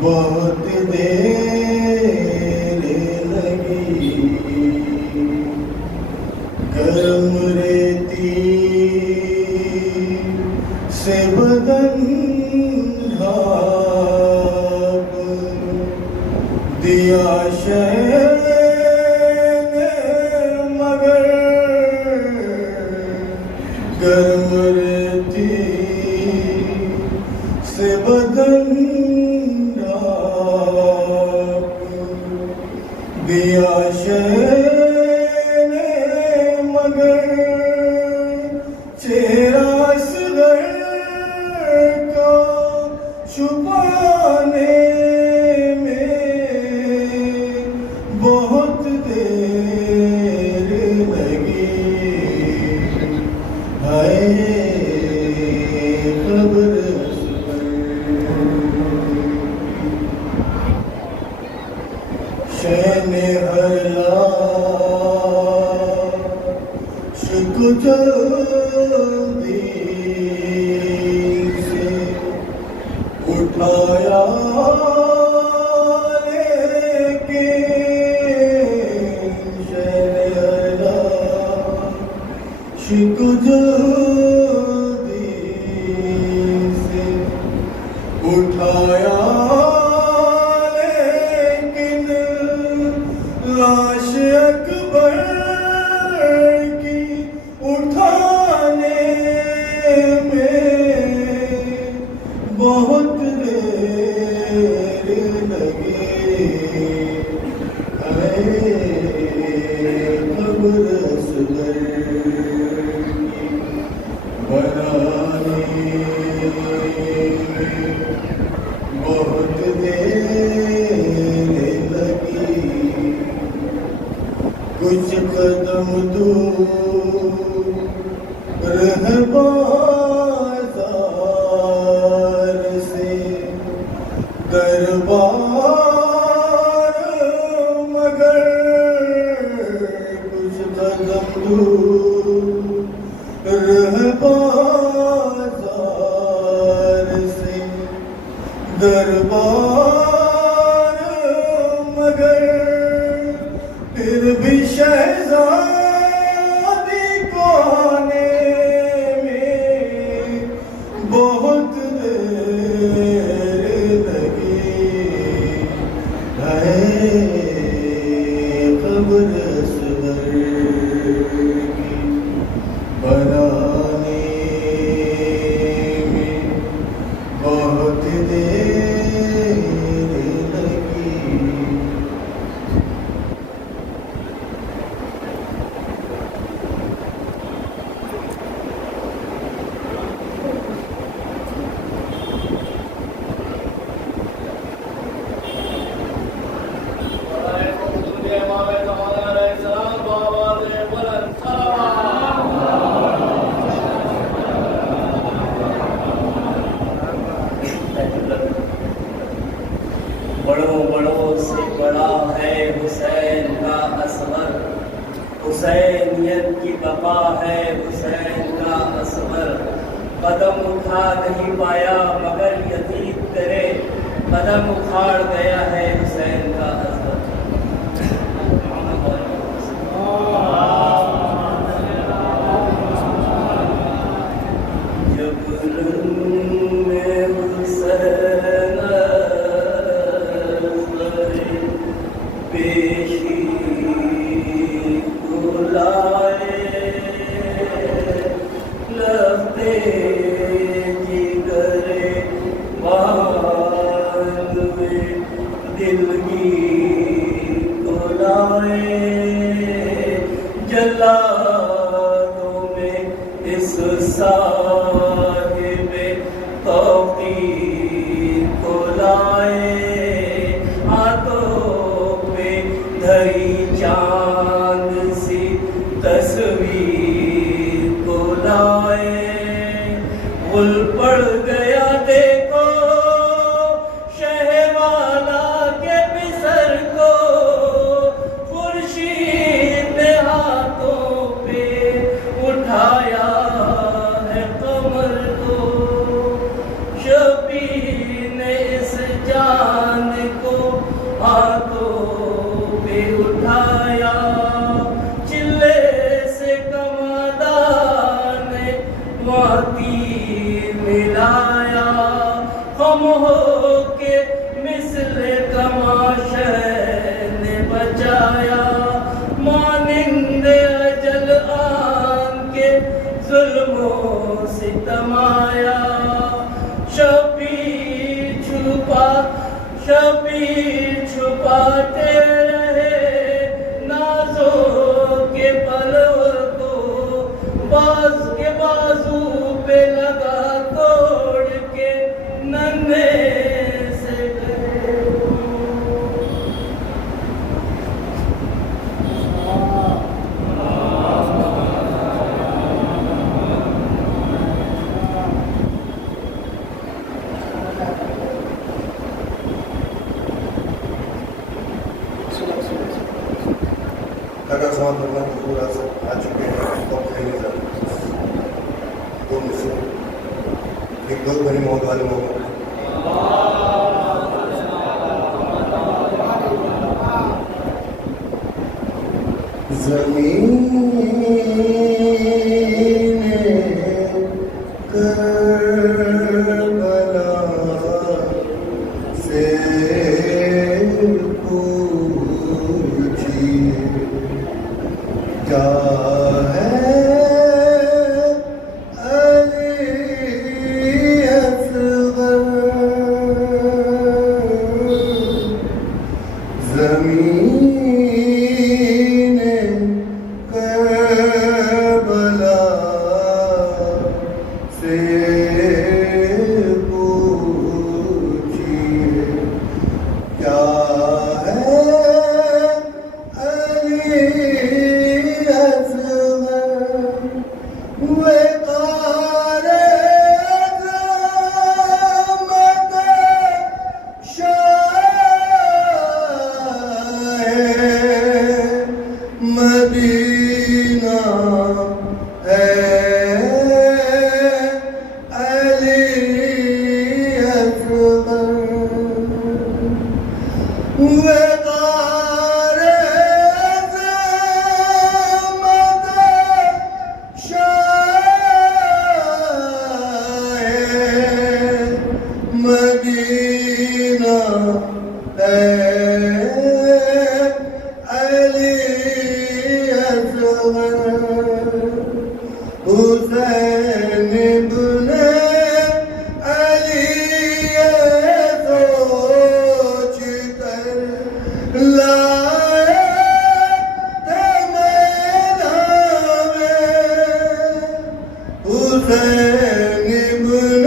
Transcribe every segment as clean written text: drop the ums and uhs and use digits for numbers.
بہت دیر لگی گرم ریتی سے بدن ڈھانپ دیا شہر نے مگر گرم ریتی سے بدن دیا شہر نے مگر چہرہ اصغر کا چھپانے میں بہت دیر لگی ہائے قبر شین ہر لاش کو جلدی سے اٹھایا لیکن شین ہر لاش کو جلدی سے اٹھایا لاش اکبر کی اٹھانے میں بہت دیر لگی اے قبر اصغر کی بنانے میں بہت دیر لگی کچھ قدم دور بازار سے دربار مگر کچھ قدم دور بازار سے دربار مگر پھر بھی شہزادی کو آنے میں بہت دیر لگی ہے قبر اصغر کی بنانے میں بہت دیر لگی بڑوں سے بڑا ہے حسین کا اصغر حسینیت کی بقا ہے حسین کا اصغر قدم اٹھا نہیں پایا مگر یزید تیرے قدم اکھاڑ گیا ہے حسین کا اصغر دل کی جلادوں میں اس صاحب توقیر کو لائے ہاتھوں پہ دھری چاند سی تصویر کو لائے غل پڑ گیا دیکھو جان خم ہو کے مثل کماشہ نے بچایا، مانند اجل آن کے ظلم و ستم آیا، شبیر چھپاتے رہے نازوں کے پلور کو، باز کے بازو پہ لگا توڑ کے ننھے سے گئے۔ لگا سوال کرنا کہ پورا سب آ چکے ہیں، وقت ہے نہیں زیادہ، تو مجھ سے ایک دو بڑی موت والے موقع زمین کربلا سے کیا ہے علی اصغر، زمین کربلا سے پوچھیے کیا ہے علی وقار عظمت شاہ مدینہ ہے علی اصغر، وقار عظمت مدینہ ہے علی اصغر، حسین ابن علی سوچ کر لائے تھے میدان میں، حسین ابن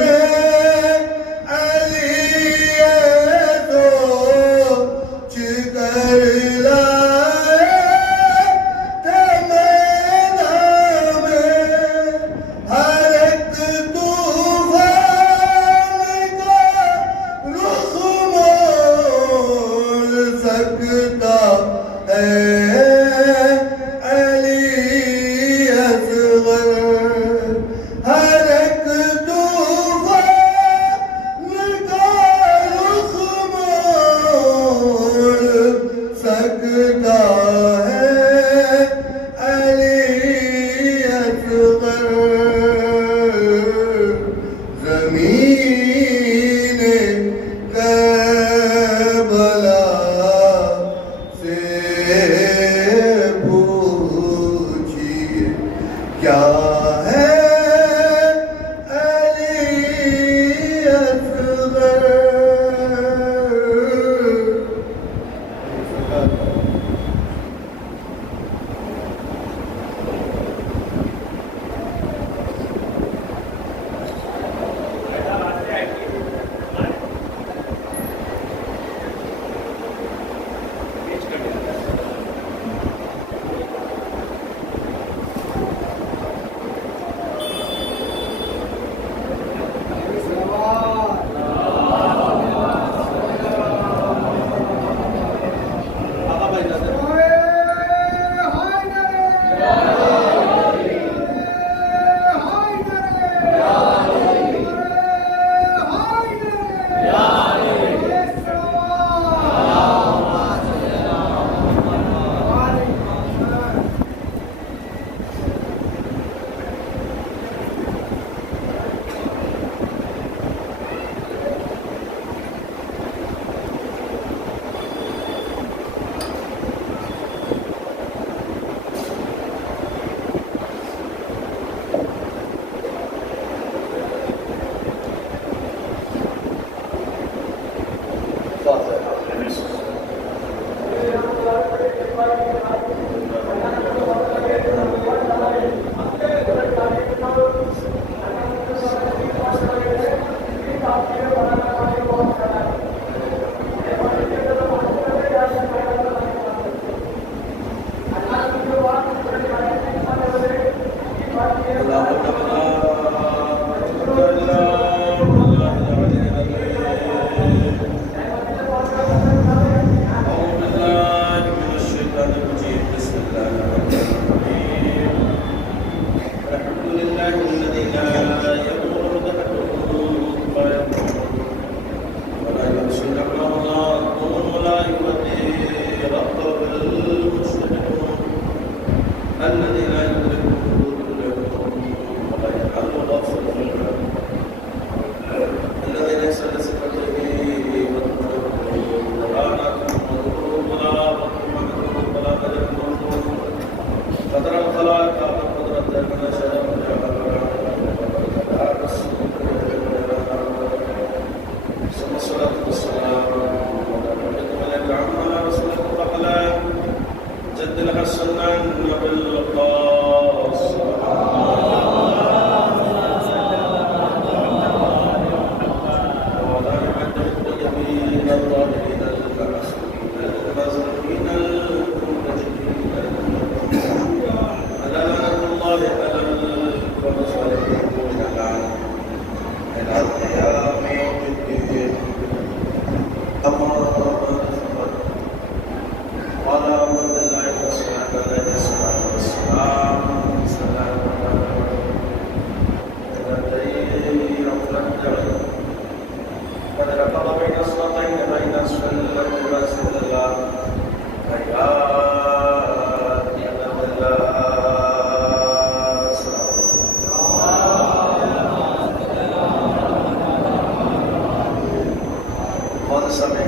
مدرسہ میں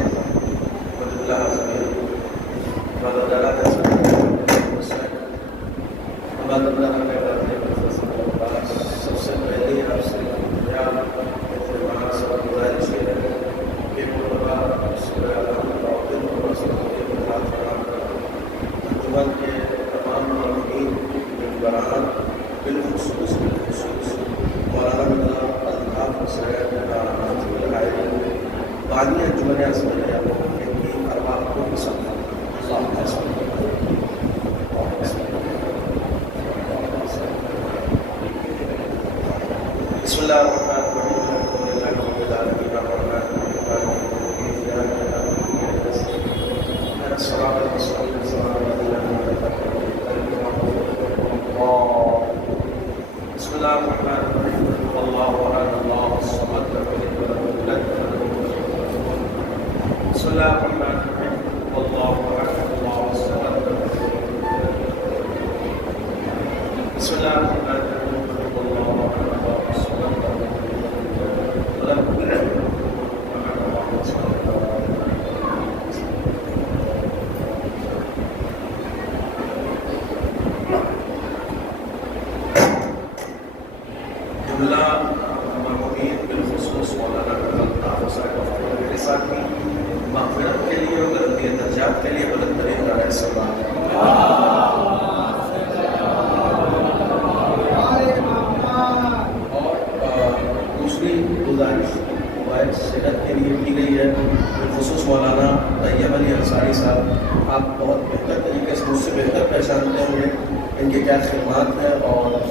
اللہ حاضرین اللہ تعالیٰ کا سب سے پہلے آپ سے گزارش ہے کہ انجمن کے تمام مامین ممبران بالخصوص مولانا الطاف حسین بانی انجمن اسماعیلیہ کی ارواح کو بھی بسم اللہ الرحمن الرحیم الحمد للہ رب العالمین الرحمن بسم اللہ الرحمن الرحیم اللہ احد اللہ الصمد لم یلد ولم یولد بسم اللہ الرحمن الرحیم اللہ احد اللہ الصمد لم یلد بسم اللہ الرحمن الرحیم اللہ احد اللہ الصمد لم یلد مغفرت کے لیے اور غلطی درجات کے لیے بلند ترین نعرہ سلام اور دوسری گزارش موبائل صحت کے لیے کی گئی ہے بالخصوص مولانا طیب علی انصاری صاحب آپ بہت بہتر طریقے سے مجھ سے بہتر پہچانتے ہوں گے ان کی کیا خدمات ہیں اور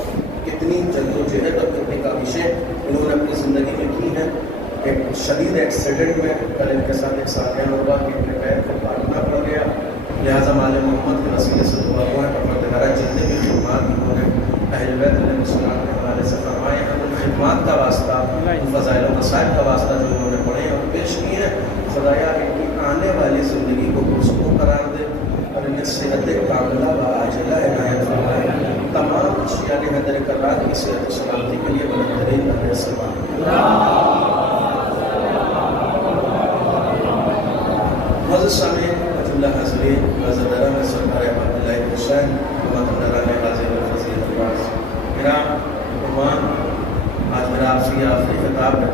کتنی جد و جہد اور کتنی کاوشیں انہوں نے اپنی زندگی میں کی ہیں ایک شدید ایکسیڈنٹ میں کل ان کے ساتھ ایک ساتھ ہوا کہ اپنے پیر کو کاٹنا پڑ گیا لہٰذا مال محمد کے وسیلے سے دعا ہوا ہے پروردگار جتنے بھی خدمات انہوں نے اہل بیت علیہ السلام کے حوالے سے فرمائے ہیں ان خدمات کا واسطہ ان فضائل و مسائل کا واسطہ جو انہوں نے پڑھے اور پیش کیے ہیں خدایا ان کی آنے والی زندگی کو پرسکون قرار دے اور انہیں صحت کاملہ و عاجلہ عنایت فرمائے تمام اشیاء حیدر کرات کی صحت و سلامتی کے لیے بلند ترین نعرہ سلام معزز سامعین اللہ حضرین مزدرہ میں سرکار احمد اللہ حسین مطلع نے حاضر الفضیل عباس میرا عنوان آج میرا آپ سے یہ آخری خطاب ہے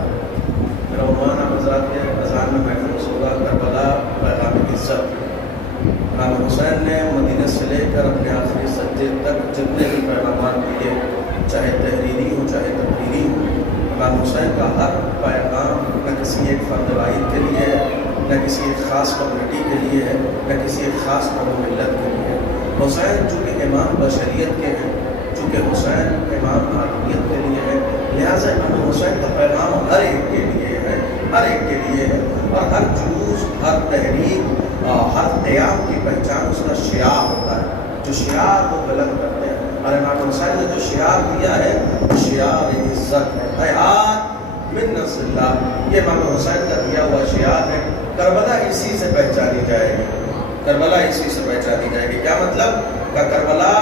میرا عنوان آپ حضرات کے اذان میں محفوظ ہوگا کربلا پیغام عزت امام حسین نے مدینہ سے لے کر اپنے آخری سجدے تک جتنے بھی پیغامات دیے چاہے تحریری ہو چاہے تقریری ہو امام حسین کا ہر پیغام نہ کسی ایک فرد واحد کے لیے ہے نہ کسی ایک خاص کمیونٹی کے لیے ہے نہ کسی ایک خاص قوم ملت کے لیے ہے حسین چونکہ امام بشریت کے ہیں چونکہ حسین امام عالمیت کے لیے ہے لہٰذا امام حسین کا پیغام ہر ایک کے لیے ہے ہر ایک کے لیے ہے اور ہر جلوس ہر تحریک ہر قیام کی پہچان اس کا شعار ہوتا ہے جو شعار وہ بلند کرتے ہیں اور امام حسین نے جو شعار دیا ہے وہ شعار عزت ہے حیات من نصر اللہ یہ امام حسین کا دیا ہوا شعار ہے کربلا اسی سے پہچانی جائے گی کربلا اسی سے پہچانی جائے گی کیا مطلب کہ کربلا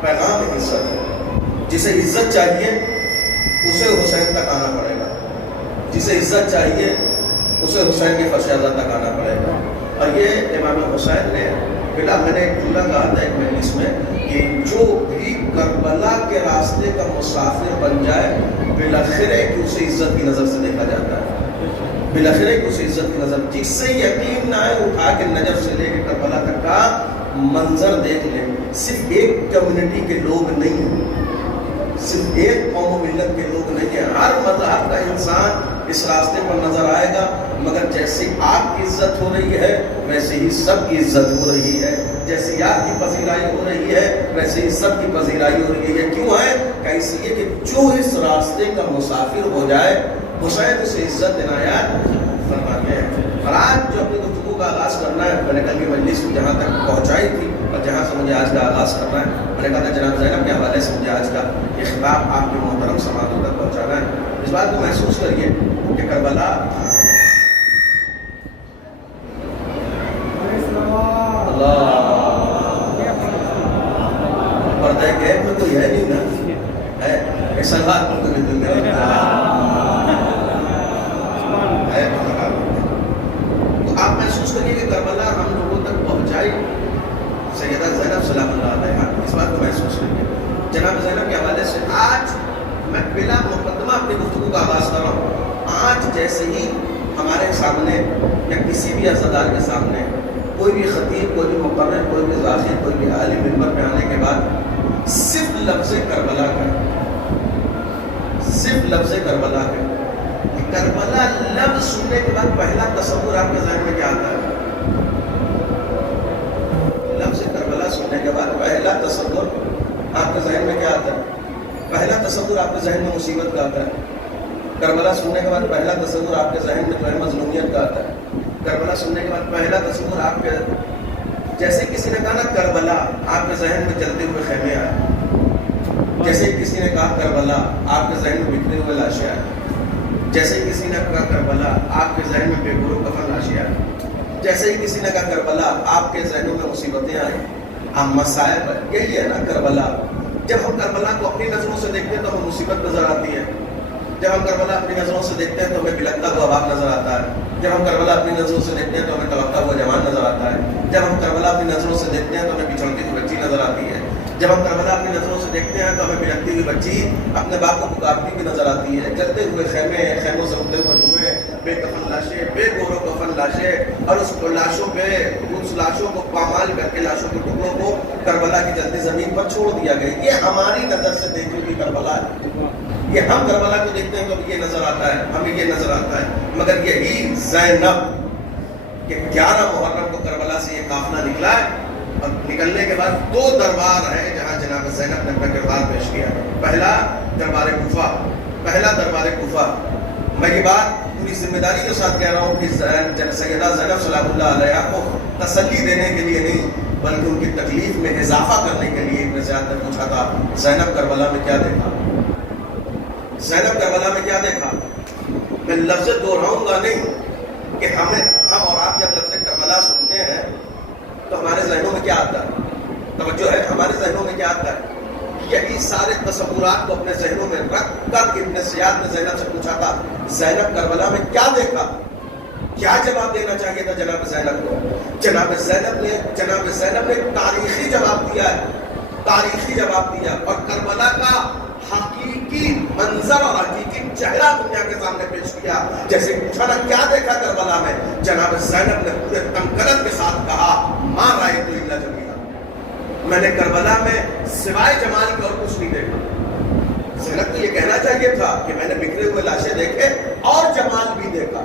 پیغام عزت ہے جسے عزت چاہیے اسے حسین تک آنا پڑے گا جسے عزت چاہیے اسے حسین کے فرش اعلیٰ تک آنا پڑے گا اور یہ امام حسین نے بلا میں نے ایک جملہ کہا تھا ایک مجلس میں کہ جو بھی کربلا کے راستے کا مسافر بن جائے بالآخر ہے کہ اسے عزت کی نظر سے دیکھا جاتا ہے بالآخر ہے کہ اسے عزت کی نظر جس سے یقین نہ ہے اٹھا کے نجف سے لے کے کربلا تک کا منظر دیکھ لیں صرف ایک کمیونٹی کے لوگ نہیں ہیں صرف ایک قوم و ملت کے لوگ نہیں ہیں ہر مذہب کا انسان اس راستے پر نظر آئے گا مگر جیسے آپ کی عزت ہو رہی ہے ویسے ہی سب کی عزت ہو رہی ہے جیسے آپ کی پذیرائی ہو رہی ہے ویسے ہی سب کی پذیرائی ہو رہی ہے کیوں ہے کہ اس لیے کہ جو اس راستے کا مسافر ہو جائے حسین اسے عزت عنایت فرماتے ہیں اور آج جو اپنی گفتگو کا آغاز کرنا ہے میں نے کل کی مجلس میں جہاں تک پہنچائی تھی اور جہاں سے مجھے آج کا آغاز کرنا ہے میں نے کہا تھا جناب زینب کے حوالے سے مجھے آج کا یہ خطاب آپ کے محترم سماعتوں تک پہنچانا ہے اس بات کو محسوس کریے کہ کربلا پردہ غیب میں کوئی ہے نہیں نا ہے ایک سلوات کو دل میں جیسے ہی ہمارے سامنے یا کسی بھی عزادار کے سامنے کوئی بھی خطیب، کوئی بھی مقرر، کوئی بھی ذاکر، کوئی بھی عالم منبر پہ آنے کے بعد صرف لفظ کربلا کا، صرف لفظ کربلا کا، کربلا لفظ سننے کے بعد پہلا تصور آپ کے ذہن میں کیا آتا ہے؟ لفظ کربلا سننے کے بعد پہلا تصور آپ کے ذہن میں کیا آتا ہے؟ پہلا تصور آپ کے ذہن میں مصیبت کا آتا ہے۔ کربلا سننے کے بعد پہلا تصور آپ کے ذہن میں جو ہے مظلومیت کا آتا ہے۔ کربلا سننے کے بعد پہلا تصور آپ کے، جیسے کسی نے کہا نا کربلا، آپ کے ذہن میں جلتے ہوئے خیمے آئے۔ جیسے کسی نے کہا کربلا، آپ کے ذہن میں بکھرے ہوئے لاشیں آئے۔ جیسے کسی نے کہا کربلا، آپ کے ذہن میں بے گھرو کفن لاشیں آئے۔ جیسے ہی کسی نے کہا کربلا، آپ کے ذہنوں میں مصیبتیں آئیں، اب مصائب ہے۔ یہی ہے نا کربلا۔ جب ہم کربلا کو اپنی نظروں سے دیکھتے ہیں تو ہمیں مصیبت نظر آتی ہے۔ جب ہم کربلا اپنی نظروں سے دیکھتے ہیں تو ہمیں بلکتا ہوا باپ نظر آتا ہے۔ جب ہم کربلا اپنی نظروں سے دیکھتے ہیں تو ہمیں تڑپتا ہوا جوان نظر آتا ہے۔ جب ہم کربلا اپنی نظروں سے دیکھتے ہیں تو ہمیں بچھڑتی ہوئی بچی نظر آتی ہے۔ جب ہم کربلا اپنی نظروں سے دیکھتے ہیں تو ہمیں بلکتی ہوئی بچی اپنے باپ کو پکارتی ہوئی نظر آتی ہے۔ جلتے ہوئے خیمے، خیموں سے اٹھتے ہوئے دھوئیں، بے کفن لاشیں، بے گور و کفن لاشیں، اور اس لاشوں پہ، اس لاشوں کو پامال کر کے لاشوں کے ٹکڑوں کو کربلا کی جلتی زمین پر چھوڑ دیا گیا۔ یہ ہماری نظر سے دیکھی ہوئی کربلا ہے۔ یہ ہم کربلا کو دیکھتے ہیں تو یہ نظر آتا ہے، ہمیں یہ نظر آتا ہے، مگر یہی زینب کہ 11 محرم کو کربلا سے یہ قافلہ نکلا ہے، اور نکلنے کے بعد 2 دربار ہیں جہاں جناب زینب نے اپنا کردار پیش کیا۔ پہلا دربار کوفہ، پہلا دربار کوفہ۔ میں یہ بات پوری ذمہ داری کے ساتھ کہہ رہا ہوں کہ سیدہ زینب سلام اللہ علیہا کو تسلی دینے کے لیے نہیں بلکہ ان کی تکلیف میں اضافہ کرنے کے لیے ابن زیاد نے پوچھا تھا زینب کربلا میں کیا دیکھا؟ زینب کربلا میں کیا دیکھا؟ میں لفظ دہراؤں گا نہیں کہ ہم اور آپ جب لفظ کربلا سنتے ہیں تو ہمارے ذہنوں میں کیا آتا ہے؟ توجہ ہے، ہمارے ذہنوں میں کیا آتا ہے؟ یہی سارے تصورات کو اپنے ذہنوں میں رکھ کر ابن زیاد نے زینب سے پوچھا تھا زینب کربلا میں کیا دیکھا؟ کیا جواب دینا چاہیے تھا جناب زینب کو؟ جناب زینب نے تاریخی جواب دیا ہے، تاریخی جواب دیا، اور کربلا کا حقیقی منظر اور حقیقی چہرہ دنیا کے سامنے پیش کیا۔ جیسے پوچھا نا کیا دیکھا کربلا میں، جناب زینب نے پورے تنقلت کے ساتھ کہا ما رأیت الا جمیلا، میں نے کربلا میں سوائے جمال کے اور کچھ نہیں دیکھا۔ زینب کو یہ کہنا چاہیے تھا کہ میں نے بکھرے ہوئے لاشیں دیکھے اور جمال بھی دیکھا،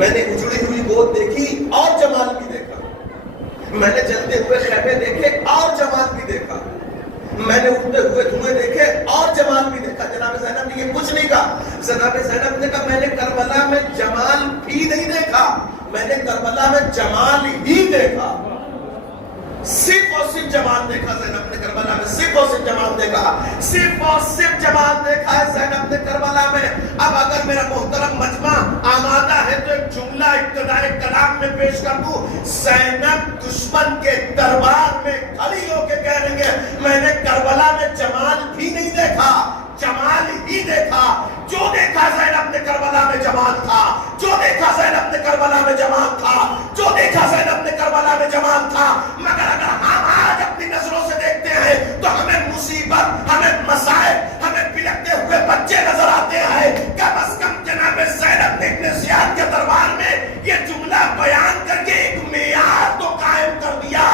میں نے اجڑی ہوئی گود دیکھی اور جمال بھی دیکھا، میں نے جلتے ہوئے خیمے دیکھے اور جمال بھی دیکھا، میں نے اٹھتے ہوئے دھوئیں دیکھے اور جمال بھی دیکھا۔ جناب زینب نے یہ کچھ نہیں کہا، جناب زینب نے کہا میں نے کربلا میں جمال بھی نہیں دیکھا، میں نے کربلا میں جمال ہی دیکھا، صرف اور صرف جمال دیکھا زینب نے کربلا میں، صرف اور صرف جمال دیکھا، صرف اور صرف جمال دیکھا ہے زینب نے کربلا میں۔ اب اگر میرا محترم مجمع آمادہ ہے تو ایک جملہ ابتدائے کلام میں پیش کر دوں۔ زینب دشمن کے دربار میں کھڑی ہو کے کہہ رہی ہے میں نے کربلا میں جمال بھی نہیں دیکھا، جمال ہی دیکھا۔ جو دیکھا زینب نے کربلا میں جمال تھا، جو دیکھا زینب نے کربلا میں جمال تھا، جو دیکھا زینب نے کربلا میں جمال تھا۔ مگر اگر ہم آج اپنی نظروں سے دیکھتے ہیں تو ہمیں مصیبت، ہمیں مسائب، ہمیں بلکتے ہوئے بچے نظر آتے ہیں۔ کم از کم جناب زینب نے ابن زیاد کے دربار میں یہ جملہ بیان کر کے ایک معیار تو قائم کر دیا،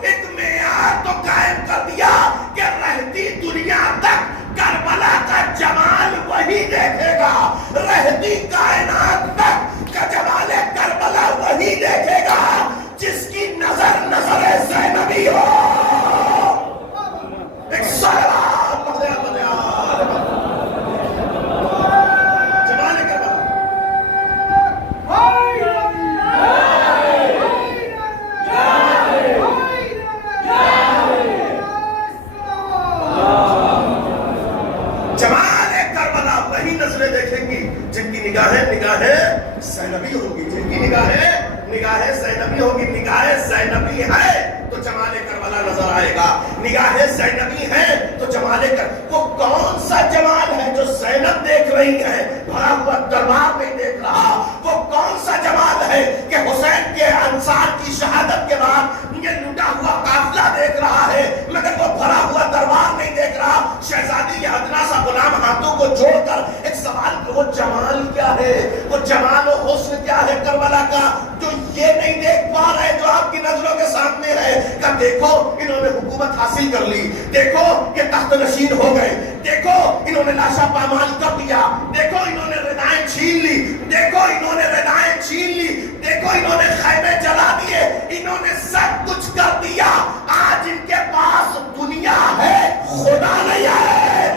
ایک معیار تو قائم کر دیا کہ رہتی دنیا تک کربلا کا جمال وہی دیکھے گا، رہتی کائنات تک کا جمال کربلا وہی دیکھے گا جس کی نظر نظر زینبی ہو۔ ایک صلوات پڑھے جمال کربلا۔ جمال کربلا وہی نظریں دیکھیں گی جن کی نگاہیں زینبی ہوگی، جن کی نگاہیں زینبی ہوگی۔ نگاہ زینبی ہے تو جمال کربلا نظر آئے گا، نگاہ زینبی ہے تو جمال وہ کون سا جمال ہے جو زینب دیکھ رہی ہے، بھرا ہوا دربار نہیں دیکھ رہا؟ وہ کون سا جمال ہے کہ حسین کے انصار کی شہادت کے بعد یہ لٹا ہوا قافلہ دیکھ رہا ہے مگر وہ بھرا ہوا دربار نہیں دیکھ رہا؟ شہزادی یہ ادنا سا غلام ہاتھوں کو جوڑ کر ایک سوال وہ جمال کیا ہے، وہ جمال و حسن کیا ہے کربلا کا، جو یہ نہیں دیکھ پا رہے جو آپ کی نظروں کے سامنے ہے کہ دیکھو انہوں نے حکومت حاصل کر لی، دیکھو کہ تخت نشین ہو گئے، دیکھو انہوں نے لاشا پامال کر دیا، دیکھو انہوں نے ردائیں چھین لی، دیکھو انہوں نے ردائیں چھین لی، دیکھو انہوں نے خیمے جلا دیے، انہوں نے سب کچھ کر دیا، آج ان کے پاس دنیا ہے خدا نہیں ہے،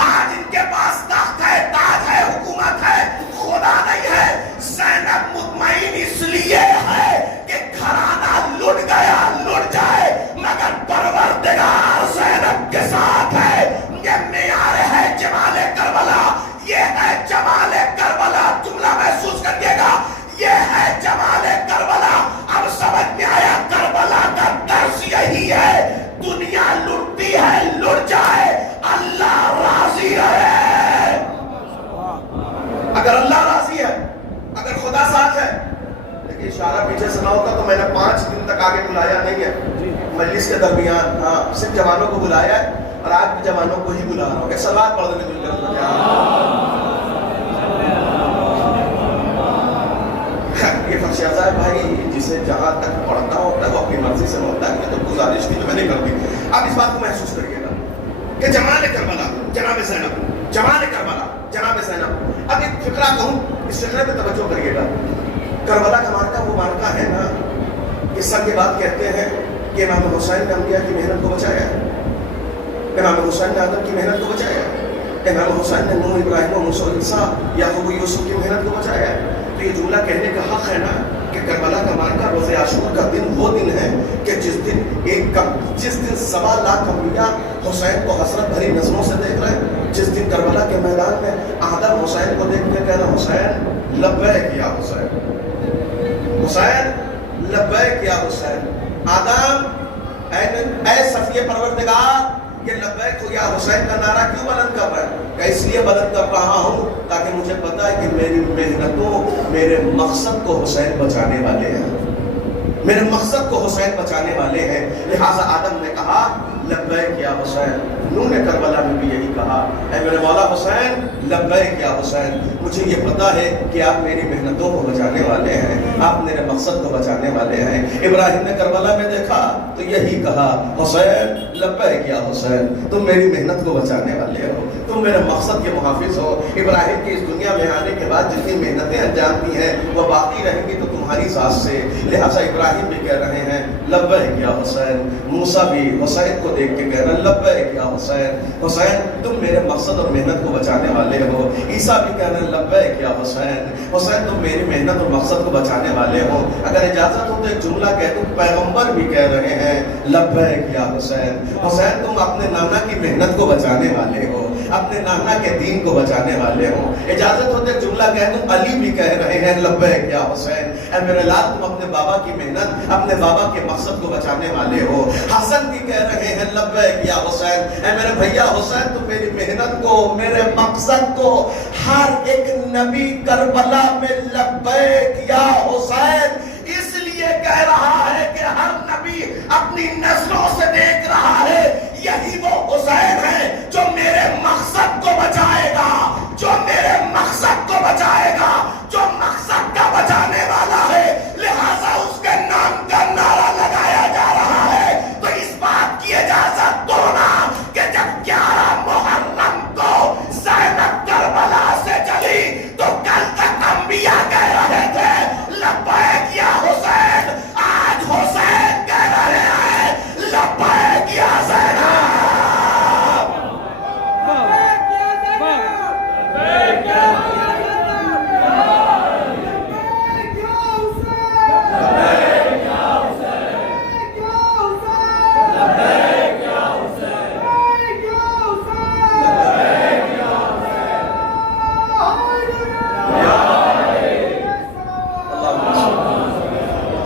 آج ان کے پاس تخت ہے، تاج ہے، حکومت ہے، خدا نہیں ہے۔ زینب مطمئن اس لیے ہے کہ گھرانہ لٹ گیا لٹ جائے مگر پروردگار زینب کے ساتھ ہے۔ یہ معیار ہے جمال کربلا، یہ ہے جمال کربلا، جملہ محسوس کریے گا، یہ ہے جمال کربلا۔ اب سمجھ میں آیا کربلا کا درس یہی ہے، دنیا لٹتی ہے لٹ جائے، اللہ راضی ہے۔ اگر اللہ راضی ہے، اگر خدا ساتھ ہے، لیکن اشارہ پیچھے سنا ہوتا تو میں نے 5 دن تک آگے بلایا نہیں ہے مجلس کے درمیان، ہاں صرف جوانوں کو بلایا ہے اور آج بھی جوانوں کو ہی بلا رہا ہوں کہ صلوات پڑھ دیں مل کر۔ یہ فرشیازہ ہے بھائی، جسے جہاں تک پڑھتا ہوتا ہے وہ اپنی مرضی سے ہوتا ہے، یہ تو گزارش کی تو میں نہیں کرتی۔ اب اس بات کو محسوس کریے گا کہ جمال کربلا جناب زینب، جمال کربلا جناب زینب۔ اب ایک فقرہ کہوں، اس فقرے پہ توجہ کریے گا۔ کربلا کا مارکا وہ مارکا ہے نا کہ سب یہ بات کہتے ہیں کہ امام حسین نے انبیاء کی محنت کو بچایا ہے، امام حسین نے آدم کی محنت کو بچایا ہے، امام حسین نے نوح، ابراہیم و موسیٰ عیسیٰ، یعقوب و یوسف کی محنت کو بچایا ہے۔ تو یہ جملہ کہنے کا حق ہے نا کہ کربلا کا مارکا روز عاشور کا دن وہ دن ہے کہ جس دن 1.25 لاکھ انبیاء حسین کو حسرت بھری نظروں سے دیکھ رہے ہیں، جس دن کربلا کے میدان میں آدم حسین کو دیکھ کے کہہ رہا حسین لبیک یا حسین، حسین لبیک یا حسین۔ آدم اے صفی پروردگار، یہ لبیک ہو یا حسین کا نعرہ کیوں بلند کر رہا ہے؟ کہ اس لیے بلند کر رہا ہوں تاکہ مجھے پتا ہے کہ میری محنتوں میرے مقصد کو حسین بچانے والے ہیں، میرے مقصد کو حسین بچانے والے ہیں۔ لہٰذا آدم نے کہا لبیک یا حسین، نوح نے کربلا میں بھی یہی کہا، اے میرے مولا حسین لبیک یا حسین، مجھے یہ پتا ہے کہ آپ میری محنتوں کو بچانے والے ہیں، آپ میرے مقصد کو بچانے والے ہیں۔ ابراہیم نے کربلا میں دیکھا تو یہی کہا حسین لبیک یا حسین، تم میری محنت کو بچانے والے ہو، تم میرے مقصد کے محافظ ہو۔ ابراہیم کی اس دنیا میں آنے کے بعد جتنی محنتیں انجام دی ہیں وہ باقی رہیں گی تو تمہاری ذات سے، لہٰذا ابراہیم بھی کہہ رہے ہیں لبیک یا حسین۔ موسیٰ بھی حسین کو دیکھ کے کہہ رہے ہیں لبیک یا حسین، حسین تم میرے مقصد اور محنت کو بچانے والے ہو۔ عیسیٰ بھی کہہ رہے ہیں لبیک یا حسین، حسین تم میری محنت اور مقصد کو بچانے والے ہو۔ اگر اجازت ہو تو ایک جملہ کہہ دوں، پیغمبر بھی کہہ رہے ہیں لبیک یا حسین، حسین تم اپنے نانا کی محنت کو بچانے والے ہو، اپنے نانا کے دین کو بچانے والے ہو۔ اجازت ہو تو ایک جملہ کہہ دوں، علی بھی کہہ رہے ہیں لبیک یا حسین، اے میرے لال تم اپنے بابا کی محنت، اپنے بابا کے مقصد کو بچانے والے ہو۔ حسن بھی کہہ رہے ہیں لبیک یا حسین، اے میرے بھیا حسین تم میری محنت کو، میرے مقصد کو۔ ہر ایک نبی کربلا میں لبیک یا حسین اس لیے کہہ رہا ہے کہ ہر نبی اپنی نظروں سے دیکھ رہا ہے یہی وہ حسین ہے جو میرے مقصد کو بچائے گا، جو میرے مقصد کو بچائے گا، جو مقصد کا بچانے والا ہے، لہٰذا اس کے نام کا نعرہ لگایا جا رہا ہے۔ تو اس بات کی اجازت دو نا کہ جب 11 محرم کو زینب کربلا سے چلی تو کل تک انبیاء کہہ رہے تھے لبیک یا حسین، آج حسین کہہ رہے ہیں لبیک یا زینب۔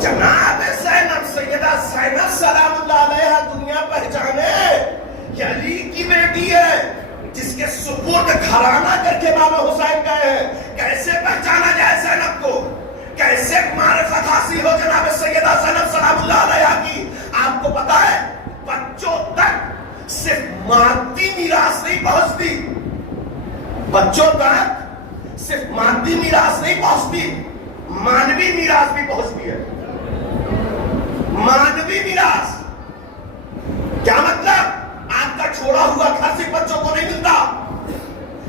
جناب زینب، سیدہ زینب سلام اللہ علیہ دنیا پہچانے یہ علی کی بیٹی ہے جس کے سپرد گھرانہ کر کے امام حسین گئے ہیں۔ کیسے پہچانا جائے زینب کو، کیسے معرفت حاصل ہو جناب سیدہ زینب سلام اللہ علیہ کی؟ آپ کو پتا ہے بچوں تک صرف مادی میراث نہیں پہنچتی، بچوں تک صرف مادی میراث نہیں پہنچتی، مانوی میراث بھی پہنچتی ہے. مانوی میراث کیا مطلب؟ آپ کا چھوڑا ہوا گھر سے بچوں کو نہیں ملتا،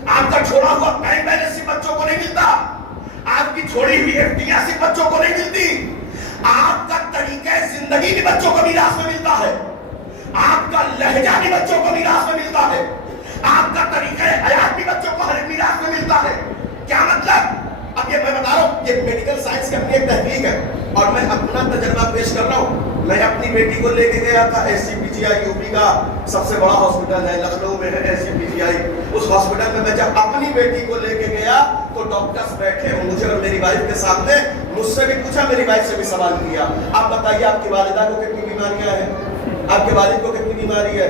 آپ کا چھوڑا ہوا بینک بیلنس سے بچوں کو نہیں ملتا، آپ کی چھوڑی ہوئی FDR سے بچوں کو نہیں ملتی، آپ کا طریقہ زندگی بھی بچوں کو میراث میں ملتا ہے، آپ کا لہجہ بھی بچوں کو میراث میں ملتا ہے، آپ کا طریقہ حیات بھی بچوں کو ہر میراث میں ملتا ہے. کیا مطلب؟ اب یہ میں بتا رہا ہوں، یہ میڈیکل سائنس کی اپنی ایک تحقیق ہے اور میں اپنا تجربہ پیش کر رہا ہوں. میں اپنی بیٹی کو لے کے گیا تھا SCPGI UP کا سب سے بڑا ہاسپٹل ہے لکھنؤ میں ہے SCPGI. اس ہاسپٹل میں جب اپنی بیٹی کو لے کے گیا تو ڈاکٹرز بیٹھے مجھے اور میری وائف کے سامنے، مجھ سے بھی پوچھا، میری وائف سے بھی سوال کیا، آپ بتائیے آپ کی والدہ کو کتنی بیماریاں ہیں، آپ کے والد کو کتنی بیماری ہے،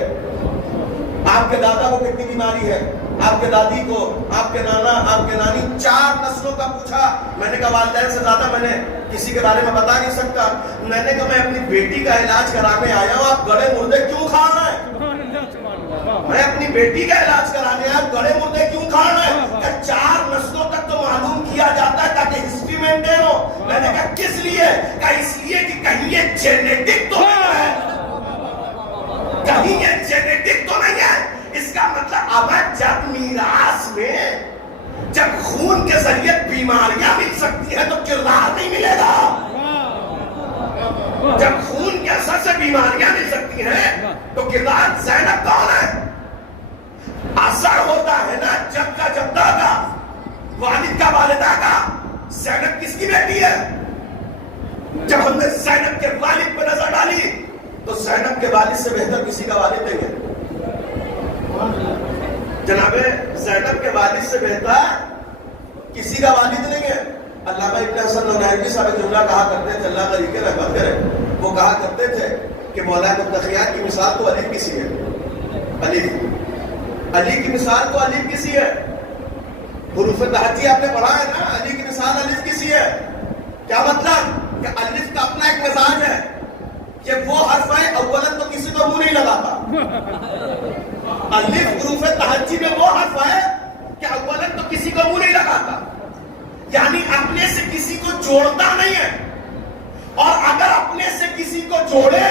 آپ کے دادا کو کتنی بیماری ہے، آپ کے دادی کو، آپ کے نانا، آپ کے نانی، 4 نسلوں کا پوچھا. میں نے کہا والدین سے زیادہ میں نے کسی کے بارے میں بتا نہیں سکتا. میں نے کہا میں اپنی بیٹی کا علاج کرانے آیا ہوں، آپ گڑے مردے کیوں کھا رہے ہیں؟ میں اپنی بیٹی کا علاج کرانے آیا، گڑے مردے کیوں کھا رہے ہیں؟ کہ 4 نسلوں تک تو معلوم کیا جاتا ہے تاکہ ہسٹری مینٹین ہو. میں نے کہا کس لیے؟ کہ اس لیے کہ کہیں یہ جینیٹک تو نہیں ہے، کہیں یہ جینیٹک تو نہیں ہے. اس کا مطلب اب جب میراث میں جب خون کے ذریعے بیماریاں مل سکتی ہیں تو کردار نہیں ملے گا. جب خون کے اثر سے بیماریاں مل سکتی ہیں تو کردار زینب کون ہے؟ اثر ہوتا ہے نا جب کا جدہ کا، والد کا والدہ کا. زینب کس کی بیٹی ہے؟ جب ہم نے زینب کے والد پہ نظر ڈالی تو زینب کے والد سے بہتر کسی کا والد نہیں ہے. جناب زینب کے والد سے بہتر کسی کا والد نہیں ہے. علامہ ابن حسن نونہروی صاحب جملہ کہا کرتے تھے، اللہ تعالی کی رحمت کرے، وہ کہا کرتے تھے کہ مولانا مفتخیان کی مثال تو الف کسی ہے، الف، علی کی مثال تو الف کسی ہے. حروف تہجی آپ نے پڑھا ہے نا، علی کی مثال الف کسی ہے. کیا مطلب؟ کہ الف کا اپنا ایک مزاج ہے، یہ وہ حرف ہے اولاً تو کسی کو منہ نہیں لگاتا. الف حروف تہجی میں وہ حرف ہے کہ اولاً تو کسی کو منہ نہیں لگاتا، یعنی اپنے سے کسی کو جوڑتا نہیں ہے، اور اگر اپنے سے کسی کو جوڑے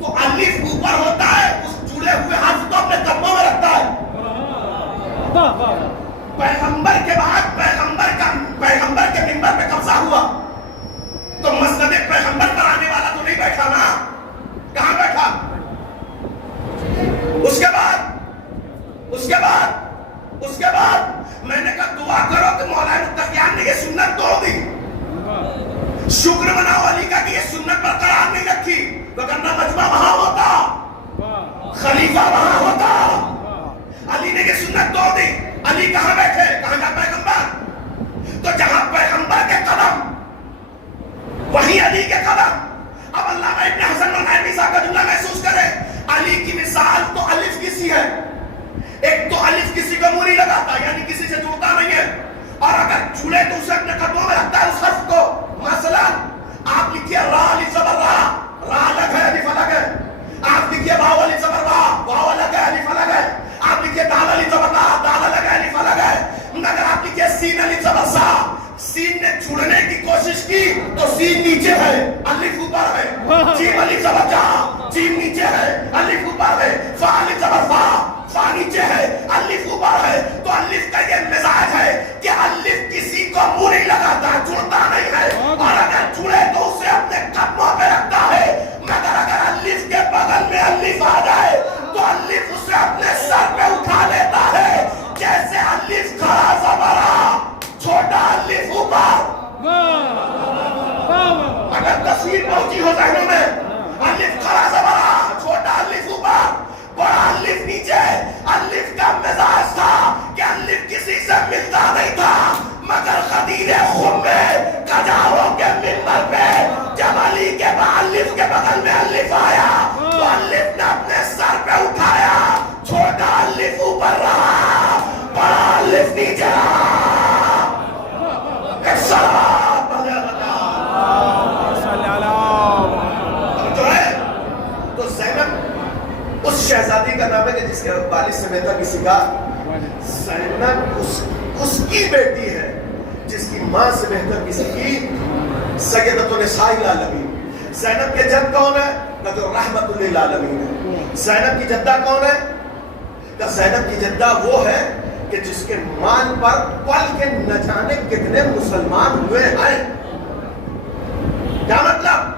تو الف اوپر ہوتا ہے، اس جڑے ہوئے حرف کو اپنے قدموں میں رکھتا ہے. پیغمبر کے بعد پیغمبر کے منبر پہ قبضہ ہوا تو مسند پیغمبر پر آنے والا تو نہیں بیٹھا نا، کہاں بیٹھا؟ اس کے بعد میں نے کہا دعا کرو کہ مولانا مفتخیان نے یہ سنت توڑ دی. شکر مناؤ علی کا کہ یہ سنت برقرار نہیں رکھی، وگرنہ مجمع وہاں ہوتا، خلیفہ وہاں ہوتا. علی نے یہ سنت توڑ دی. علی کہاں بیٹھے؟ کہاں کا پیغمبر؟ تو جہاں پیغمبر کے قدم وہیں علی کے قدم. اب علامہ ابن حسن نونہروی صاحب کا جملہ محسوس کرے، علی کی مثال تو الف کسی ہے. ایک تو الف کسی کو منہ نہیں لگاتا، یعنی کسی سے جڑتا نہیں ہے، اور اگر جڑے تو اسے اپنے قدموں میں رکھتا ہے اس حرف کو. مثلا آپ لکھیے را الف زبر را، را الگ ہے الف الگ ہے. آپ لکھیے واو الف زبر وا، واو الگ ہے الف الگ ہے. آپ لکھیے دال الف زبر دا، دال الگ ہے الف الگ ہے. اگر آپ لکھیے سین الف زبر سا، سین نے جڑنے کی کوشش کی تو سین نیچے ہے الف اوپر ہے. جیم الف زبر جا، جیم نیچے ہے الف اوپر ہے. فا الف زبر فا، فا نیچے ہے الف اوپر ہے. تو الف کا یہ مزاج ہے کہ الف کسی کو منہ نہیں لگاتا، جڑتا نہیں ہے، اور اگر جڑے تو اسے اپنے قدموں پہ رکھتا ہے. مگر اگر الف کے بغل میں الف آ جائے تو الف اسے اپنے سر پہ اٹھا لیتا ہے. جیسے الف کھڑا زبرا، چھوٹا الف اوپر. اگر تصویر پہنچی ہو ذہنوں میں، الف کھڑا زبرا، چھوٹا الف اوپر، بڑا الف نیچے. الف کا مزاج تھا کہ الف کسی سے ملتا نہیں تھا، مگر خدیر خم میں کجاووں کے منبر پہ جب علی کے الف کے بغل میں الف آیا تو الف نے اپنے سر پہ اٹھایا. چھوٹا الف اوپر رہا، بڑا الف نیچے رہا. جو ہے تو زینب اس شہزادی کا نام ہے کہ جس کے والد سے بہتر کسی کا. زینب زینب اس کی بیٹی ہے جس کی ماں سے بہتر کسی کی سیدۃ النساء العالمین. زینب کے جد کون ہے؟ کہ جو رحمت للعالمین ہے. زینب کی جدہ کون ہے؟ کہ زینب کی جدہ وہ ہے کہ جس کے مان پر پل کے نہ جانے کتنے مسلمان ہوئے ہیں. کیا مطلب؟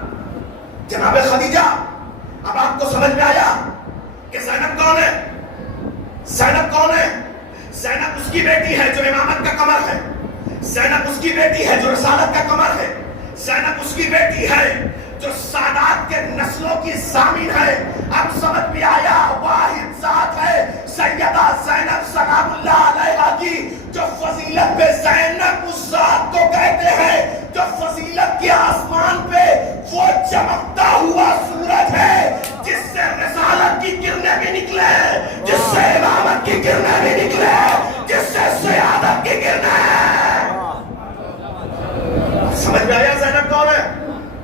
جناب خدیجہ، اب آپ کو سمجھ میں آیا کہ زینب کون ہے؟ زینب کون ہے؟ زینب اس کی بیٹی ہے جو امامت کا کمر ہے. زینب اس کی بیٹی ہے جو رسالت کا کمر ہے. زینب اس کی بیٹی ہے جو سادات کے نسلوں کی ضامن ہے. اب سمجھ میں آیا، واحد ذات ہے سیدہ زینب سلام اللہ علیہا کی، جو فضیلت پہ زینب اس ذات کو کہتے ہیں جو فضیلت کے آسمان پہ وہ چمکتا ہوا سورج ہے جس سے رسالت کی کرنیں بھی نکلے، جس سے امامت کی کرنیں بھی نکلے، جس سے سیادت کی کرنیں. سمجھ میں آیا زینب کون ہے؟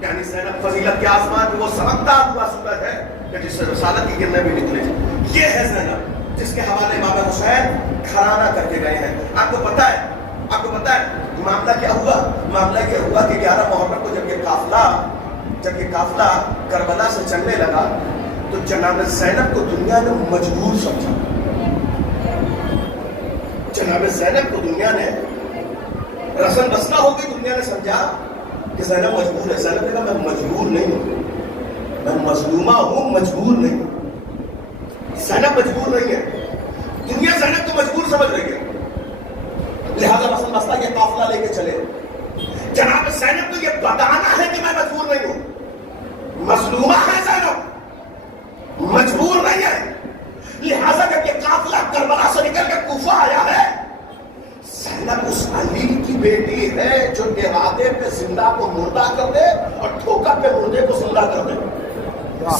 یعنی زینب فضیلت کے آسمان پہ وہ چمکتا ہوا سورج ہے کہ جس سے رسالت کی کرنیں بھی نکلے. یہ ہے زینب جس کے حوالے امام حسین گھرانہ کر کے گئے ہیں. آپ کو پتا ہے معاملہ کیا ہوا؟ معاملہ یہ ہوا کہ 11 محرم کو جب یہ قافلہ کربلا سے چلنے لگا تو جناب زینب کو دنیا نے مجبور سمجھا. جناب زینب کو دنیا نے رسم بسنا ہو گئی، دنیا نے سمجھا کہ زینب مجبور ہے. زینب نے کہا میں مجبور نہیں ہوں، میں مظلومہ ہوں، مجبور نہیں. زینب مجبور نہیں ہے، دنیا زینب کو مجبور سمجھ رہی ہے، لہذا رسم بسنا یہ قافلہ لے کے چلے. جناب زینب کو یہ بتانا ہے کہ میں مجبور نہیں ہوں. مظلومہ ہے زینب، مجبور نہیں ہے. لہذا جب یہ قافلہ کربلا سے نکل کے کوفہ آیا ہے، زینب اس علی کی بیٹی ہے جو ارادے پہ زندہ کو مردہ کر دے اور ٹھوکر پہ مردے کو زندہ کر دے.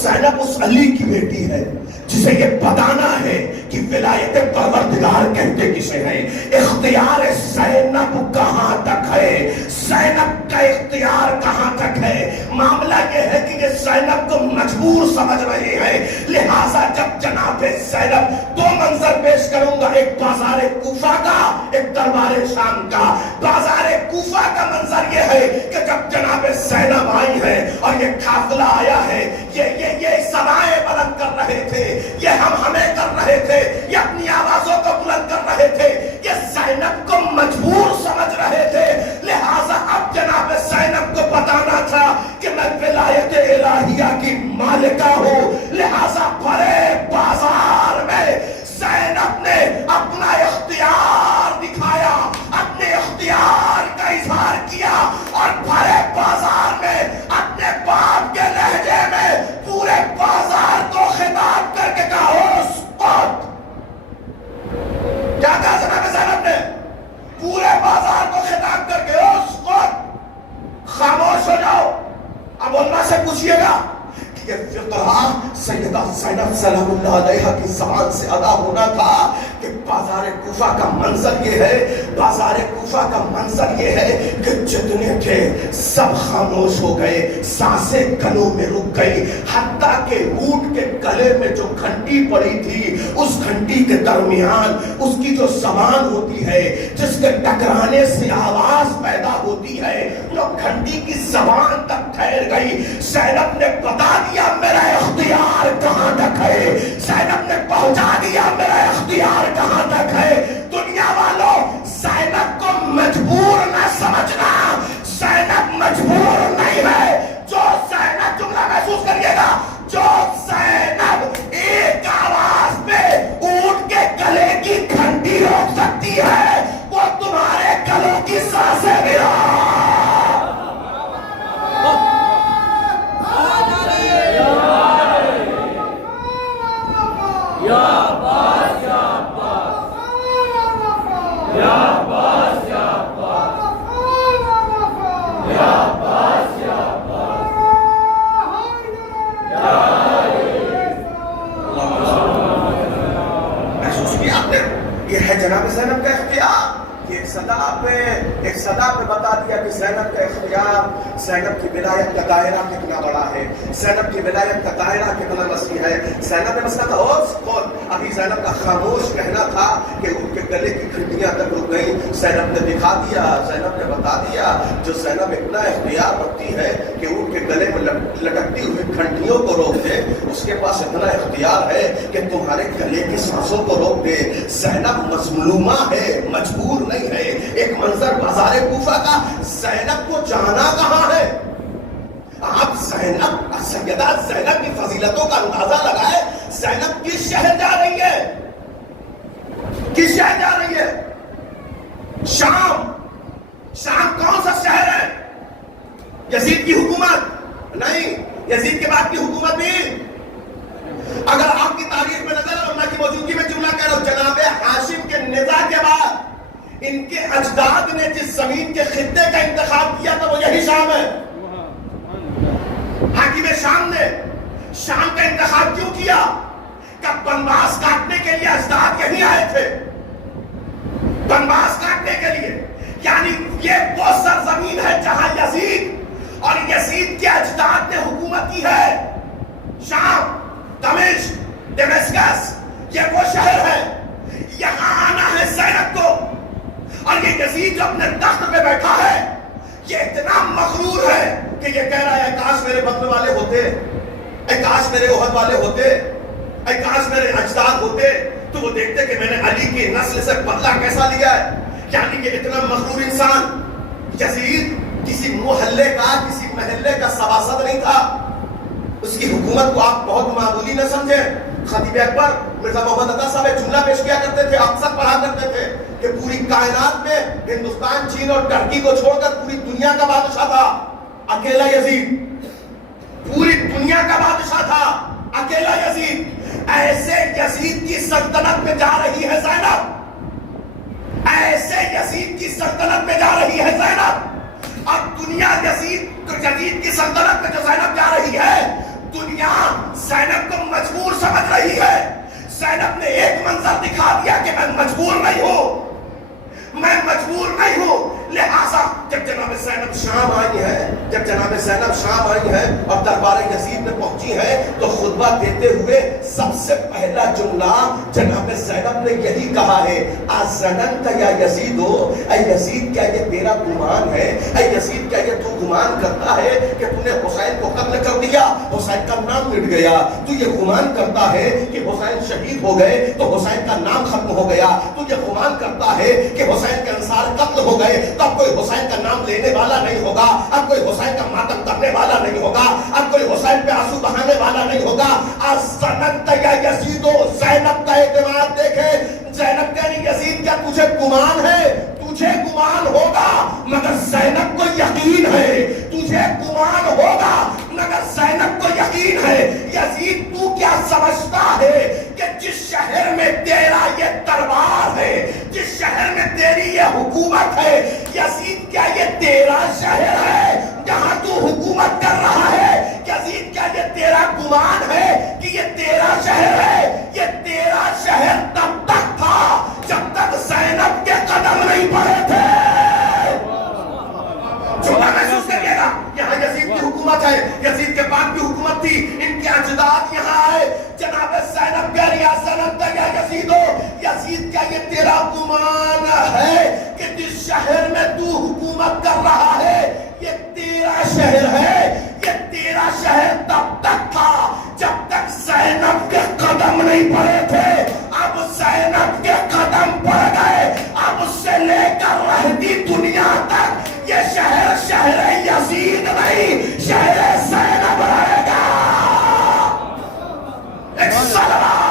زینب اس علی کی بیٹی ہے جسے یہ بتانا ہے کہ ولایت پروردگار کہتے کسے ہیں. اختیار زینب کہاں تک ہے، زینب کا اختیار کہاں تک ہے. معاملہ یہ ہے کہ یہ زینب کو مجبور سمجھ رہے ہیں. لہٰذا جب جناب زینب، دو منظر پیش کروں گا، ایک بازار کوفہ کا، ایک دربار شام کا. بازار کوفہ کا منظر یہ ہے کہ جب جناب زینب آئی ہے اور یہ قافلہ آیا ہے، یہ سمائے بلند کر رہے تھے، یہ ہمیں کر رہے تھے، یہ اپنی آوازوں کو بلند کر رہے تھے، یہ زینب کو مجبور سمجھ رہے تھے. لہٰذا اب جناب زینب کو بتانا تھا کہ میں ولایت الہیہ کی مالکہ ہوں. لہٰذا بڑے بازار میں زینب نے اپنا اختیار دکھایا، اپنے اختیار کا اظہار کیا اور بڑے بازار میں اپنے باپ کے لہجے میں پورے بازار کو خطاب کر کے کہا، اسقط. کیا کہا جناب زینب نے؟ پورے بازار کو خطاب کر کے، اسقط، خاموش ہو جاؤ. اب علماء سے پوچھئے گا کہ یہ فقرہ سیدہ زینب سلام اللہ علیہا کی زبان سے ادا ہونا تھا کہ بازار کوفہ کا منظر یہ ہے، بازار کوفہ کا منظر یہ ہے کہ جتنے تھے سب خاموش ہو گئے، سانسیں گلوں میں رک گئی، حتیٰ کہ اونٹ کے گلے میں جو گھنٹی پڑی تھی اس گھنٹی کے درمیان اس کی جو زبان ہوتی ہے جس کے ٹکرانے سے آواز پیدا ہوتی ہے، وہ گھنٹی کی زبان تک ٹھہر گئی. زینب نے بتا دیا میرا اختیار کہاں تک ہے، زینب نے پہنچا دیا میرا اختیار کہاں تک ہے. دنیا والوں، زینب کو مجبور نہ سمجھنا، زینب مجبور نہیں ہے. جو زینب، جملہ محسوس کریے گا، جو زینب ایک آواز پہ اونٹ کے گلے کی گھنٹی روک سکتی ہے وہ تمہارے گلوں کی سانسیں بھی ایک صدا پہ بتا دیا کہ زینب کا اختیار، زینب کی ولایت کا دائرہ کتنا بڑا ہے، زینب کی ولایت کا دائرہ کتنا وسیع ہے. زینب نے مسئلہ تھا اور ابھی زینب کا خاموش رہنا تھا کہ ان کے گلے کی گھنٹیاں تک رک گئیں. زینب نے دکھا دیا، زینب نے بتا دیا. جو زینب اتنا اختیار رکھتی ہے کہ ان کے گلے میں لٹکتی ہوئی گھنٹیوں کو روک دے، اس کے پاس اتنا اختیار ہے کہ تمہارے گلے کی سانسوں کو روک دے. زینب مظلومہ ہے، مجبور نہیں ہے. ایک منظر بازار کوفہ کا، زینب کو جانا کہاں ہے؟ آپ زینب، سیدہ زینب کی فضیلتوں کا اندازہ لگائے. زینب کس شہر جا رہی ہے؟ کس شہر جا رہی ہے؟ شام. شام کون سا شہر ہے؟ یزید کی حکومت نہیں، یزید کے بعد کی حکومت بھی. اگر آپ کی تاریخ میں نظر اللہ کی موجودگی میں جملہ کہہ رہا ہوں، جناب ہاشم کے نزاع کے بعد ان کے اجداد نے جس زمین کے خطے کا انتخاب کیا تھا وہ یہی شام ہے. حاکم شام نے شام کا انتخاب کیوں کیا؟ کہ بنواس کاٹنے کے لیے اجداد یہی آئے تھے، بنواس کاٹنے کے لیے. یعنی یہ وہ سرزمین ہے جہاں یزید اور یزید کے اجداد نے حکومت کی ہے. شام، دمشق، دمشکس، یہ وہ شہر ہے. یہاں آنا ہے زینب کو. اور یہ یزید جو اپنے تخت پہ بیٹھا ہے یہ اتنا مغرور ہے کہ یہ کہہ رہا ہے کاش میرے بدن والے ہوتے، اے کاش میرے احد والے ہوتے، اے کاش میرے اجداد ہوتے تو وہ دیکھتے کہ میں نے علی کی نسل سے بدلہ کیسا لیا ہے. یعنی کہ اتنا مغرور انسان. یزید کسی محلے کا، کسی محلے کا سباسد نہیں تھا. اس کی حکومت کو آپ بہت معمولی نہ سمجھیں. خطیب اکبر مرزا محمد عطا صاحب ایک جملہ پیش کیا کرتے تھے، اکثر پڑھا کرتے تھے کہ پوری کائنات میں ہندوستان، چین اور ترکی کو چھوڑ کر پوری دنیا کا بادشاہ تھا اکیلا یزید. پوری دنیا کا بادشاہ تھا اکیلا یزید. ایسے یزید کی سلطنت میں جا رہی ہے زینب، ایسے یزید کی سلطنت میں جا رہی ہے زینب. اب دنیا یزید کی سلطنت میں جو زینب جا رہی ہے، دنیا زینب کو مجبور سمجھ رہی ہے. زینب نے ایک منظر دکھا دیا کہ میں مجبور نہیں ہوں، میں مجبور نہیں ہوں. لہذا جب جناب زینب شام آئی ہے، جب جناب زینب شام آئی ہے اور دربار یزید میں پہنچی ہے تو خطبہ دیتے ہوئے سب سے پہلا جملہ جناب زینب نے یہی کہا ہے، اَظَنَنْتَ یا یزیدو، اے یزید کیا یہ تیرا گمان ہے، اے یزید کیا یہ تو گمان کرتا ہے کہ تو نے حسین کو قتل کر دیا، حسین کا نام مٹ گیا. تو یہ گمان کرتا ہے کہ حسین شہید ہو گئے تو حسین کا نام ختم ہو گیا. تو یہ گمان کرتا ہے کہ حسین کے انصار قتل ہو گئے تو اب کوئی حسین کا نام لینے والا نہیں ہوگا، اب کوئی حسین کا ماتم کرنے والا نہیں ہوگا، اب کوئی حسین پہ آنسو بہانے والا نہیں ہوگا. اَظَنَنْتَ یا یزیدو، زینب کا اعتماد دیکھے. زینب کہہ رہی یزید کیا تجھے گمان ہے؟ تجھے گمان ہوگا مگر زینب کو یقین ہے، تجھے گمان ہوگا مگر زینب کو یقین ہے. یزید تو کیا سمجھتا ہے کہ جس شہر میں تیرا یہ دربار ہے، جس شہر میں تیری یہ حکومت ہے، یزید کیا یہ تیرا شہر ہے جہاں تو حکومت کر رہا ہے؟ یزید کیا یہ تیرا گمان ہے کہ یہ تیرا شہر ہے؟ یہ تیرا شہر تب تک تھا جب تک زینب کے قدم نہیں پڑے تھے. چھوٹا محسوس کریے گا، یہاں یزید کی حکومت ہے، یزید کے بعد کی حکومت تھی، ان کے اجداد یہاں آئے. جناب زینب کہہ رہی اَظَنَنْتَ یا یزیدو، یزید کیا یہ تیرا گمان ہے کہ جس شہر میں تو حکومت کر رہا ہے یہ تیرا شہر ہے؟ یہ تیرا شہر تب تک تھا جب تک زینب کے قدم نہیں پڑے تھے. اب زینب کے قدم پڑ گئے، اب اس سے لے کر رہتی دنیا تک یہ شہر شہر یزید نہیں، شہر زینب رہے گا. ایک صلوات.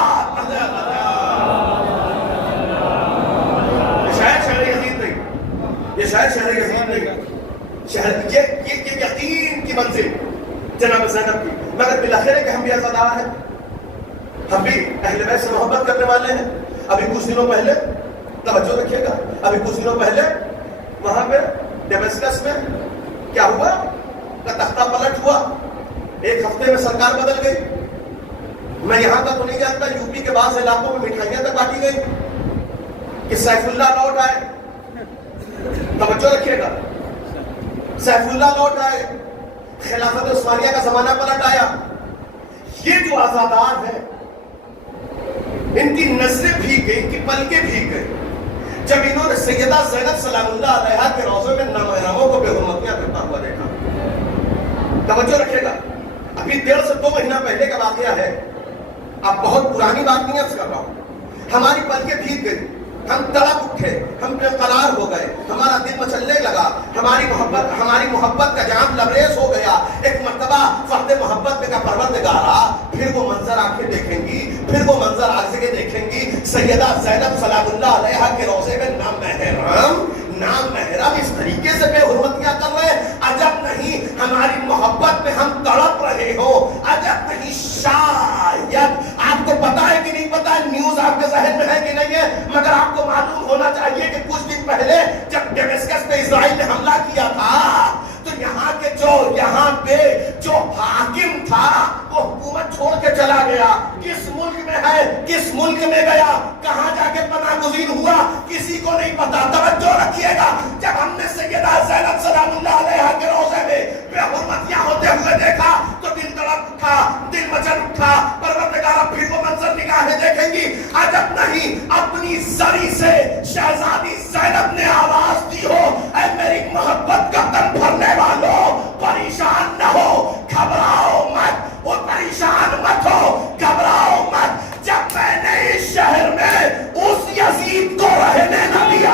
یہ شہر یزید نہیں، یہ شہر یزید نہیں، شہر یہ یقین کی منزل جناب زینب کی. مگر بالآخر کہ ہم بھی عزادار ہیں، ہم بھی اہل بیت سے محبت کرنے والے ہیں. ابھی کچھ دنوں پہلے، توجہ رکھیے گا، ابھی کچھ دنوں پہلے وہاں پہ ڈیمسکس میں کیا ہوا کہ تختہ پلٹ ہوا. ایک ہفتے میں سرکار بدل گئی. میں یہاں تک تو نہیں جانتا، یو پی کے بعض علاقوں میں مٹھائیاں تک بانٹی گئی کہ سیف اللہ لوٹ آئے. سیف اللہ لوٹ آئے, خلافت عثمانیہ کا زمانہ پلٹ آیا. یہ جو آزادار ہیں ان کی نظریں بھیگ گئی, ان کی پلکیں بھیگ گئی جب انہوں نے سیدہ زینب سلام اللہ علیہا کے روضے میں نامحرموں کو بے حرمتیاں کرتا ہوا دیکھا. توجہ رکھے گا, ابھی 1.5 سے 2 مہینہ پہلے کا واقعہ ہے, اب بہت پرانی بات نہیں عرض کر رہا ہوں. ہماری پلکیں بھیگ گئی, ہم تڑپ اٹھے, ہم بے قرار ہو گئے, ہمارا دل مچلنے لگا, ہماری محبت کا جام لبریز ہو گیا. ایک مرتبہ فقد محبت میں کا پروردگارا پھر وہ منظر آنکھیں دیکھیں گی, پھر وہ منظر آنکھیں دیکھیں گی. سیدہ زینب سلام اللہ علیہا کے روضے میں نامحرم اس طریقے سے بے حرمتیاں کر رہے ہیں. عجب نہیں ہماری محبت میں ہم تڑپ رہے ہو, عجب نہیں. شاید آپ کو پتا ہے کہ نہیں پتا ہے, نیوز آپ کے ذہن میں ہے کہ نہیں ہے, مگر آپ کو معلوم ہونا چاہیے کہ کچھ دن پہلے جب ڈیمسکس پہ اسرائیل نے حملہ کیا تھا تو یہاں پہ جو حاکم تھا وہ حکومت چھوڑ کے چلا گیا. کس ملک میں ہے, کس ملک میں گیا, کہاں جا کے پناہ گزین ہوا, کسی کو نہیں پتا. توجہ رکھیے گا, جب ہم نے سیدہ زینب سلام اللہ علیہا کے روضے میں بے حرمتیاں ہوتے ہوئے دیکھا تو دل تڑپ اٹھا, دل مچل اٹھا. پروردگارا پھر وہ منظر نگاہیں دیکھیں گی. عجب نہیں اپنی زری سے شہزادی زینب نے آواز دی ہو, اے میری محبت کا تن بھرنے والوں, پریشان نہ ہو, گھبراؤ مت, وہ پریشان مت ہو, گھبراؤ مت. جب میں نے اس شہر میں اس یزید کو رہنے نہ دیا,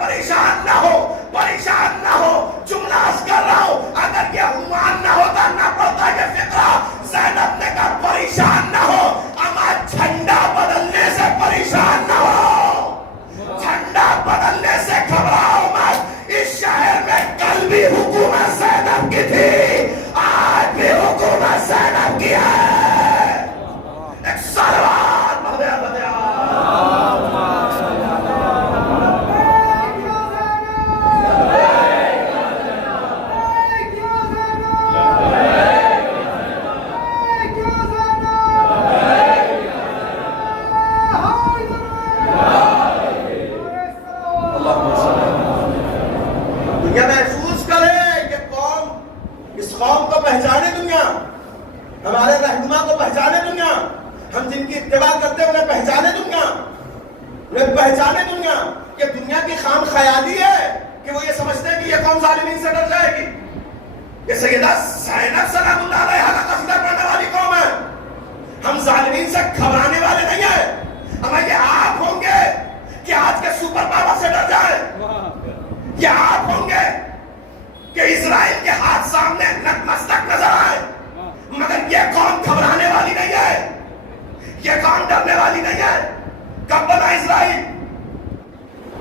پریشان نہ ہو, پریشان نہ ہو. جملہ عرض کر رہا ہوں, اگر یہ عنوان نہ ہوتا نہ پڑتا یہ فقرہ. زینب نے کہا پریشان نہ ہو, اما جھنڈا بدلنے سے پریشان نہ ہو, جھنڈا بدلنے سے گھبراؤ مت. اس شہر میں کل بھی حکومت زینب کی تھی, آج بھی حکومت زینب کی ہے. ایک سلوات بھدیا بھدیا. ہمارے رہنما کو پہچانے دنیا, ہم جن کی اتباع کرتے ہیں انہیں پہچانے دنیا, انہیں پہچانے دنیا کہ دنیا کی خام خیالی ہے کہ وہ یہ سمجھتے ہیں کہ یہ قوم ظالمین سے ڈر جائے گی. یہ سیدہ زینب سلام اللہ علیہا کا قصیدہ پڑھنے والی قوم ہے. ہم ظالمین سے گھبرانے والے نہیں ہیں. ہمیں یہ آپ ہوں گے کہ آج کے سپر پاور سے ڈر جائیں, یہ آپ ہوں گے کہ اسرائیل کے ہاتھ سامنے نتمستک نظر آئے, مگر یہ قوم گھبرانے والی نہیں ہے, یہ قوم ڈرنے والی نہیں ہے. کب بنا اسرائیل؟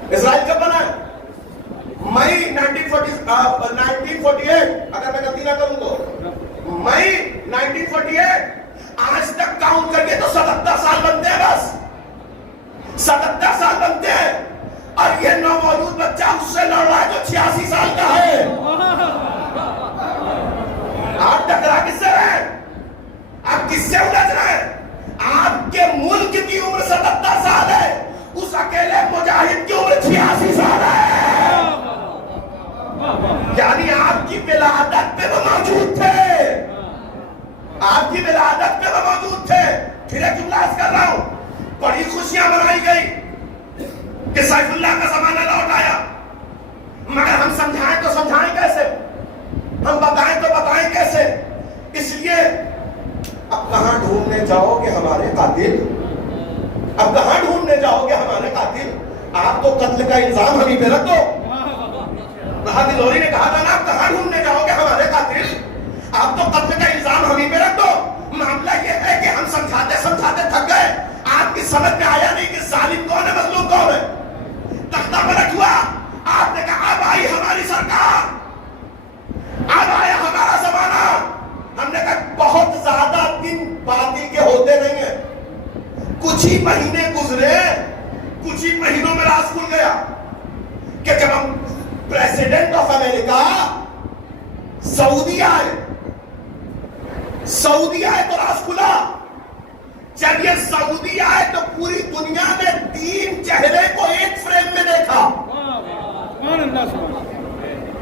اسرائیل کب بنا؟ مئی 1948, اگر میں غلطی نہ کروں تو مئی 1948. آج تک کاؤنٹ کر کے تو 77 سال بنتے ہیں, بس 77 سال بنتے ہیں. اور یہ نومولود بچہ اس سے لڑ رہا ہے جو 86 سال کا ہے. آپ ٹکرا کس سے رہے, آپ کس سے الجھ رہے ہیں؟ آپ کے ملک کی عمر 77 سال ہے, اس اکیلے مجاہد کی عمر 86 سال ہے. یعنی آپ کی ولادت پہ وہ موجود تھے, آپ کی ولادت پہ وہ موجود تھے. پھر ایک جملہ عرض کر رہا ہوں, بڑی خوشیاں منائی گئی کہ سیف اللہ کا زمانہ لوٹ آیا, مگر ہم سمجھائیں تو سمجھائیں کیسے, ہم بتائیں تو بتائیں کیسے. اس لیے اب کہاں ڈھونڈنے جاؤ گے ہمارے قاتل, اب کہاں ڈھونڈنے جاؤ گے ہمارے قاتل. آپ تو قتل کا الزام ہمیں پہ رکھ دو. راحت لوری نے کہا تھا نا, آپ کہاں ڈھونڈنے جاؤ گے ہمارے قاتل, آپ تو قتل کا الزام ہمیں پہ رکھ دو. معاملہ یہ ہے کہ ہم سمجھاتے سمجھاتے تھک گئے, آپ کی سمجھ میں آیا نہیں کہ ظالم کون ہے, مظلوم کون ہے. تختہ پلٹ ہوا, آپ نے کہا اب آئی ہماری سرکار, اب آیا ہمارا زمانہ. ہم نے کہا کچھ ہی مہینے گزرے، کچھ ہی مہینوں میں راز کھل گیا کہ جب ہم پریزیڈنٹ آف امریکہ سعودی آئے تو راز کھلا۔ جب یہ سعودی آئے تو پوری دنیا نے 3 چہرے کو ایک فریم میں دیکھا۔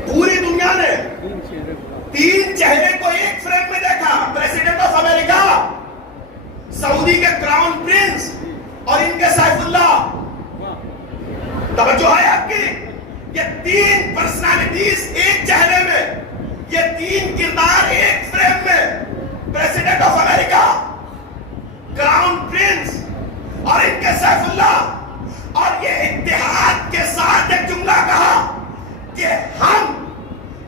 پوری دنیا نے 3 چہرے کو ایک فریم میں دیکھا۔ پریزیڈنٹ آف امریکہ، سعودی کے کراؤن پرنس اور ان کے سیف اللہ۔ توجہ ہے آپ کی؟ یہ 3 پرسنالٹیز ایک چہرے میں، یہ 3 کردار ایک فریم میں، president of America, crown prince اور ان کے سیف اللہ۔ اور یہ اتحاد کے ساتھ ایک جملہ کہا کہ ہم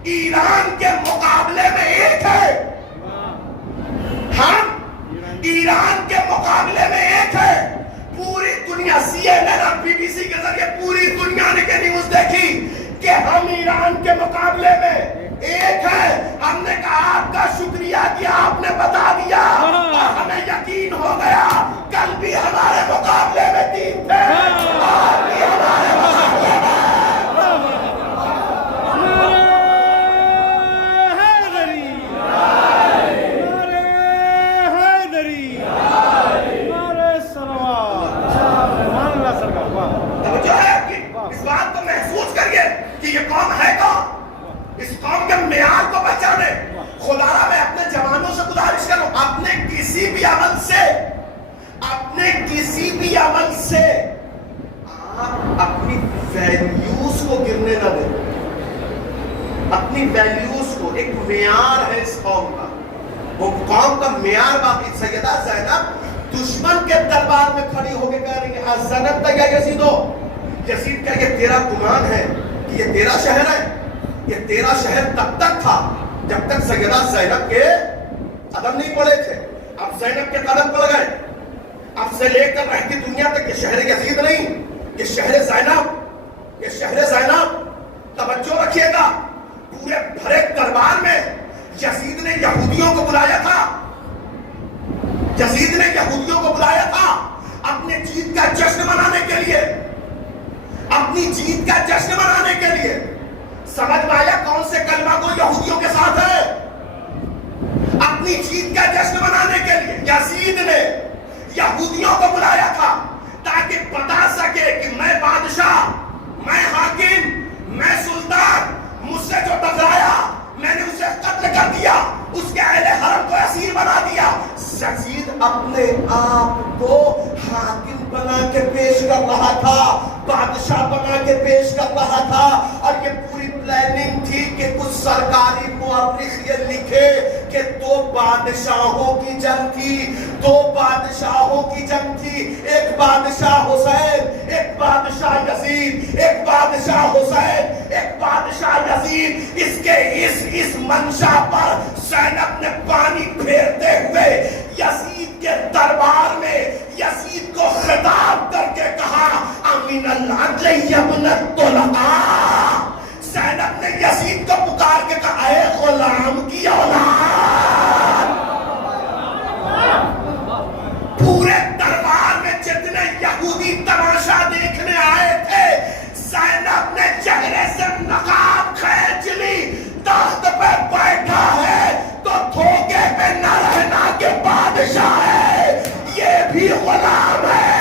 ایران کے مقابلے میں ایک ہے، ہم ایران کے مقابلے میں ایک ہے۔ پوری دنیا CNN اور BBC کے ذریعے پوری دنیا نے نیوز دیکھی کہ ہم ایران کے مقابلے میں ایک ہے۔ ہم نے کہا آپ کا شکریہ کہ آپ نے بتا دیا، اور ہمیں یقین ہو گیا کل بھی ہمارے مقابلے میں 3 تھے، آج بھی ہمارے مقابلے میں۔ توجہ ہے آپ کی؟ اس بات کو محسوس کریے کہ یہ قوم ہے کون؟ اس قوم کے معیار کو پہچانے۔ خدا را میں اپنے جوانوں سے گزارش کروں، اپنے کسی بھی عمل سے آپ اپنی ویلیوز کو گرنے نہ دیں۔ اپنی ویلیوز کو، ایک معیار ہے اس قوم کا، وہ قوم کا معیار باقی۔ سیدہ زینب دشمن کے دربار میں کھڑی ہو کے کہہ رہی ہے زینب تک یا یزیدو، یزید کا یہ تیرا گمان ہے کہ یہ تیرا شہر ہے؟ یہ تیرا شہر تب تک تھا جب تک سیدہ زینب کے قدم نہیں پڑے تھے۔ اب زینب کے قدم پڑ گئے، اب سے لے کر رہتی دنیا تک یہ شہر یزید نہیں، یہ شہر زینب، یہ شہر زینب۔ توجہ رکھیے گا، پورے بھرے دربار میں یزید نے یہودیوں کو بلایا تھا، یزید نے یہودیوں کو بلایا تھا اپنے جیت کا جشن منانے کے لیے، اپنی جیت کا جشن منانے کے لیے۔ سمجھ میں آیا کون سے کلمہ کو یہودیوں کے ساتھ ہے؟ اپنی جیت کا جشن منانے کے لیے یزید نے یہودیوں کو بلایا تھا تاکہ بتا سکے کہ میں بادشاہ، میں حاکم، میں سلطان، مجھ سے جو ٹکرایا میں نے اسے قتل کر دیا، اس کے اہل حرم کو اسیر بنا دیا۔ یزید اپنے آپ کو حاکم بنا کے پیش کر رہا تھا، بادشاہ بنا کے پیش کر رہا تھا، اور یہ پوری پلاننگ تھی کہ کچھ سرکاری مورخ یہ لکھے کہ 2 بادشاہوں کی جنگ تھی، 2 بادشاہوں کی جنگ تھی، ایک بادشاہ حسین، ایک بادشاہ یزید، ایک بادشاہ حسین، ایک بادشاہ یزید۔ اس کے اس منشا پر زینب نے پانی پھیرتے ہوئے یزید کے دربار میں یزید کو خطاب کر کے کہا امین العدل ابن الطلقاء۔ زینب نے یزید کو پکار کے کہا اے غلام کی اولاد۔ پورے دربار میں جتنے یہودی تماشا دیکھنے آئے تھے، زینب نے چہرے سے نقاب کھینچ لی، تخت پہ بیٹھا ہے تو دھوکے پہ نہ رہنا کہ بادشاہ ہے، یہ بھی غلام ہے،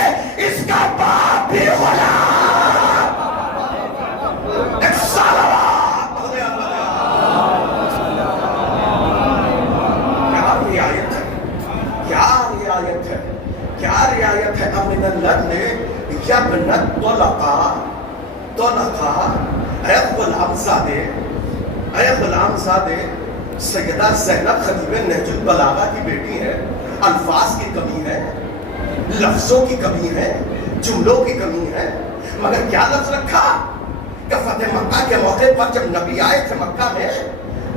اس کا باپ بھی غلام۔ ایک صلوات کیا رعایت ہے، کیا رعایت ہے، کیا رعایت ہے۔ امین اللہ نے یبن الطلقاء، اے غلام زادے، اے غلام زادے۔ سیدہ زینب خطیب نہج البلاغہ کی بیٹی ہے، الفاظ کی کمی ہے، لفظوں کی کمی ہے، جملوں کی کمی ہے، مگر کیا لفظ رکھا کہ فتح مکہ کے موقع پر جب نبی آئے تھے مکہ میں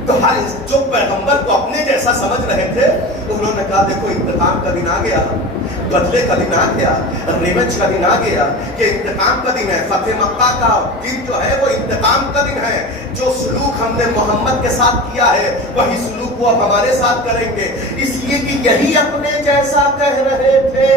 تو ہر جو پیغمبر کو اپنے جیسا سمجھ رہے تھے انہوں نے کہا دیکھو انتقام کا دن آ گیا، بدلے کا دن آ گیا، ریونج کا دن آ گیا، کہ انتقام کا دن ہے۔ فتح مکہ کا دن جو ہے وہ انتقام کا دن ہے۔ جو سلوک ہم نے محمد کے ساتھ کیا ہے وہی سلوک وہ اب ہمارے ساتھ کریں گے، اس لیے کہ یہی اپنے جیسا کہہ رہے تھے،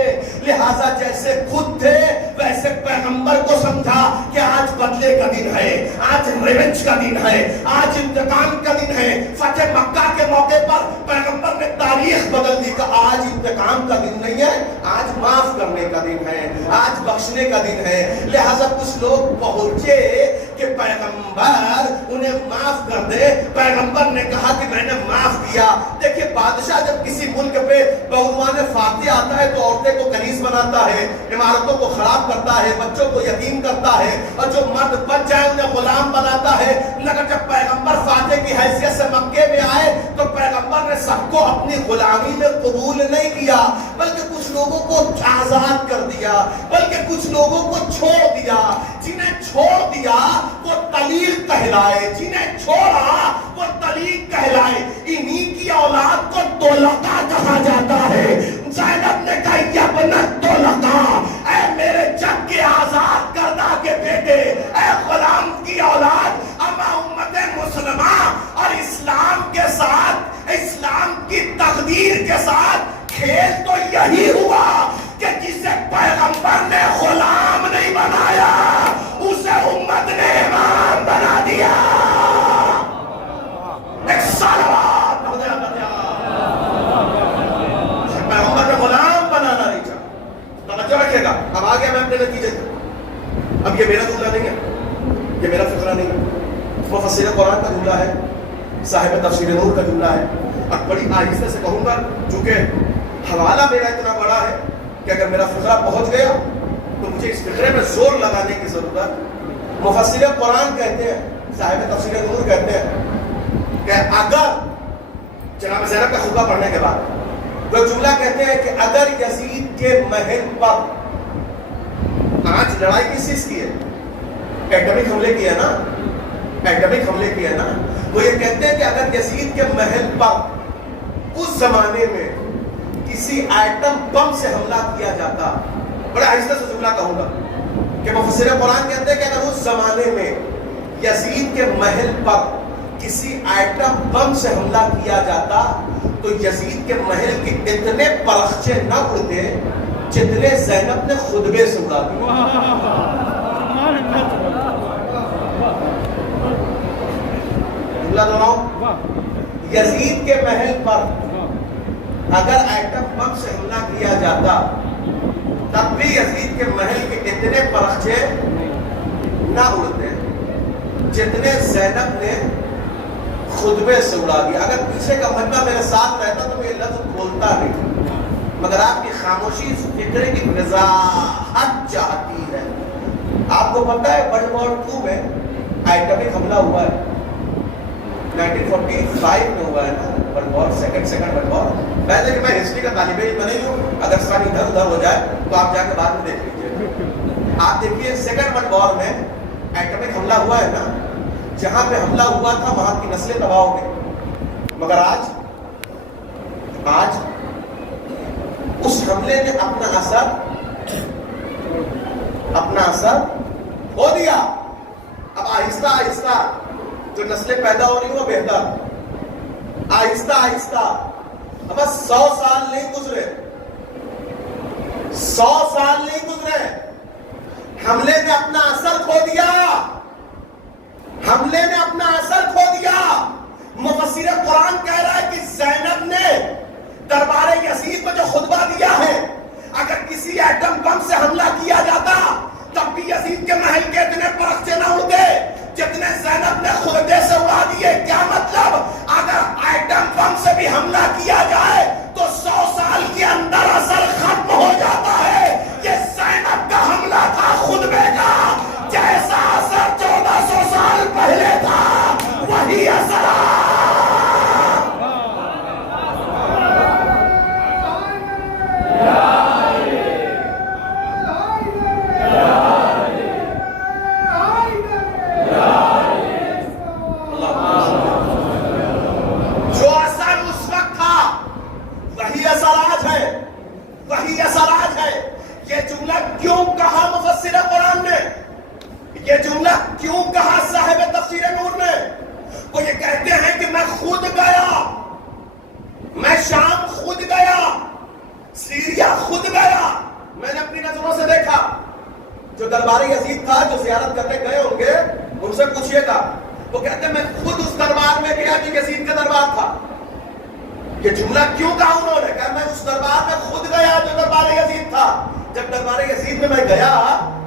لہٰذا جیسے خود تھے ویسے پیغمبر کو سمجھا کہ آج بدلے کا دن ہے، آج ریونج کا دن ہے، آج انتقام کا دن ہے۔ فتح مکہ کے موقع پر پیغمبر نے تاریخ بدل دی کہ آج انتقام کا دن نہیں ہے، آج معاف کرنے کا دن ہے، آج بخشنے کا دن ہے۔ لہٰذا کچھ لوگ پہنچے کہ پیغمبر انہیں معاف کر دے، پیغمبر نے کہا کہ میں نے معاف کیا۔ دیکھیں بادشاہ جب کسی ملک پہ بعنوان فاتح آتا ہے تو عورتیں کو کنیز بناتا ہے، عمارتوں کو خراب کرتا ہے، بچوں کو یتیم کرتا ہے، اور جو مرد بچ جائے انہیں غلام بناتا ہے۔ مگر جب پیغمبر فاتح کی حیثیت سے مکے میں آئے تو پیغمبر نے سب کو اپنی غلامی میں قبول نہیں کیا، بلکہ کچھ لوگوں کو آزاد کر دیا، بلکہ کچھ لوگوں کو چھوڑ دیا۔ جنہیں چھوڑ دیا وہ طلیق کہلائے، جنہیں چھوڑا وہ طلیق کہلائے۔ انہی کی اولاد کو طلقاء کہا جاتا ہے۔ زینب نے کہا یا بنت طلقاء، اے میرے جگ کے آزاد کردہ کے بیٹے، اے غلام کی اولاد، اما امت مسلمہ اور اسلام کے ساتھ، اسلام کی تقدیر کے ساتھ کھیل تو یہی ہوا کہ جسے پیغمبر نے غلام نہیں بنایا اسے امت نے امام بنا دیا۔ ایک سال بعد پیغمبر نے غلام بنانا نہیں چاہا۔ توجہ رکھیے گا، اب آ گیا میں اپنے نتیجے کا۔ اب یہ میرا جملہ نہیں ہے، یہ میرا فقرہ نہیں ہے، مفسر قرآن کا جملہ ہے، صاحب تفسیر نور کا جملہ ہے۔ اب بڑی آہستہ سے کہوں گا چونکہ حوالہ میرا اتنا بڑا ہے کہ اگر میرا فقرہ پہنچ گیا تو مجھے اس فقرے میں زور لگانے کی ضرورت۔ مفسر قرآن کہتے ہیں، صاحب تفسیر نور کہتے ہیں کہ اگر جناب زینب کا خطبہ پڑھنے کے بعد وہ جملہ کہتے ہیں کہ اگر یزید کے محل پر، آج لڑائی کس چیز کی ہے؟ ایٹمک حملے کی ہے نا، ایٹمک حملے کی ہے نا۔ وہ یہ کہتے ہیں کہ اگر یزید کے محل پر اس زمانے میں کسی ایٹم بم سے حملہ کیا جاتا، بڑے آہستہ سے جملہ کہوں گا کہ مفسر قرآن کہتے ہیں کہ اگر اس زمانے میں یزید کے محل پر کسی ایٹم بم سے حملہ کیا جاتا تو یزید کے محل کے اتنے پرخچے نہ اڑتے جتنے زینب نے خطبے سے اڑا دیے۔ جملہ دونوں، یزید کے محل پر اگر ایٹم بم سے حملہ کیا جاتا تب بھی یزید کے محل کے اتنے پرخچے نہ اڑتے جتنے زینب نے خطبے سے اڑا دیا۔ اگر پیچھے کا مجمع میرے ساتھ رہتا تو میں یہ لفظ بولتا نہیں، مگر آپ کی خاموشی اس فکرے کی وضاحت چاہتی ہے۔ آپ کو پتہ ہے ورلڈ وار 2 میں ایٹمک حملہ ہوا ہے، 1945 میں ہوا ہے نا، world war second world war. پہلے کہ میں ہسٹری کا طالب علم نہیں ہوں، اگر سن ادھر ادھر ہو جائے تو آپ جا کے بعد میں دیکھ لیجیے۔ آپ دیکھیے سیکنڈ ورلڈ وار میں ایٹمک حملہ ہوا ہے نا، جہاں پہ حملہ ہوا تھا وہاں کی نسلیں تباہ ہو گئی، مگر آج اس حملے نے اپنا اثر ہو دیا۔ اب آہستہ آہستہ جو نسلیں پیدا ہو رہی ہیں وہ بہتر، آہستہ آہستہ، اب 100 سال نہیں گزرے، 100 سال نہیں گزرے، حملے نے اپنا اثر کھو دیا، حملے نے اپنا اثر کھو دیا۔ مفسر قرآن کہہ رہا ہے کہ زینب نے دربار یزید میں جو خطبہ دیا ہے، اگر کسی ایٹم بم سے حملہ کیا جاتا تب بھی یزید کے محل کے اتنے پرخچے نہ اڑتے جتنے زینب نے خطبے سے اڑا دیے۔ کیا مطلب؟ اگر ایٹم بم سے بھی حملہ کیا جائے تو 100 سال کے اندر اثر ختم ہو جاتا ہے۔ یہ زینب کا حملہ تھا خطبے کا، جیسا اثر 1400 سال پہلے تھا وہی اثر کہتے ہیں میں خود اس دربار میں گیا جو یزید کا دربار تھا. یہ جملہ کیوں کہا انہوں نے؟ کہا میں اس دربار میں خود گیا جو دربار یزید تھا. جب دربار یزید میں گیا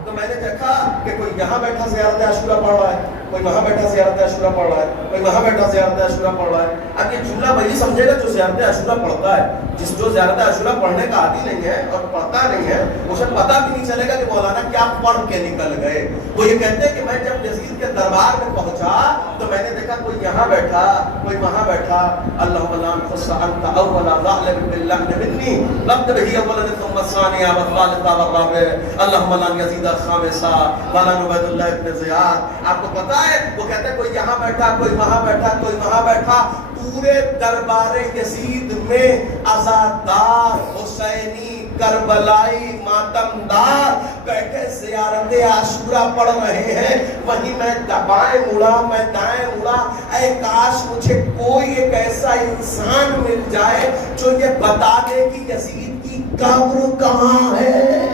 تو میں نے دیکھا کہ کوئی یہاں بیٹھا زیارت عاشورہ پڑھ رہا ہے, کوئی وہاں بیٹھا زیارت عاشورہ پڑھ رہا ہے, کوئی وہاں بیٹھا زیارت عاشورہ پڑھ رہا ہے. اب یہ جملہ وہی سمجھے گا جو زیارت عاشورہ پڑھتا ہے. جو زیارت عاشورہ پڑھنے کا عادی نہیں ہے اور پڑھتا نہیں ہے, اسے پتہ بھی نہیں چلے گا کہ مولانا کیا پڑھ کے نکل گئے. وہ یہ کہتے ہیں کہ میں جب یزید کے دربار میں پہنچا تو میں نے دیکھا کوئی یہاں بیٹھا, کوئی وہاں بیٹھا. اللہم لا تخص انت اولا ظالم باللہ منی لم تبہی اولا ثم الثانیہ والثالثہ والرابع اللہم لا یزید الخامسہ ولا عبید اللہ ابن زیاد. آپ کو پتا ہے وہ کہتے ہیں کوئی یہاں بیٹھا, کوئی وہاں بیٹھا, کوئی وہاں بیٹھا. پورے دربار یزید میں عزادار, حسینی, کربلائی, ماتمدار بیٹھے زیارت عاشورہ پڑھ رہے ہیں. وہیں میں بائیں مڑا, میں دائیں مڑا. اے کاش مجھے کوئی ایک ایسا انسان مل جائے جو یہ بتا دے کہ یزید کی قبر کہاں ہے.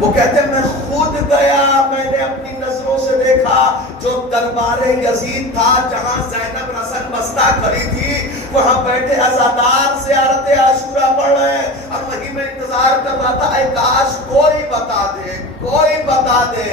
وہ کہتے ہیں میں خود گیا, میں نے اپنی نظروں سے دیکھا جو دربار یزید تھا جہاں زینب رسن بستہ کھڑی تھی, وہاں بیٹھے عزادار زیارت عاشورہ پڑھ رہے ہیں. اور وہیں میں انتظار کر رہا تھا اے کاش کوئی بتا دے, کوئی بتا دے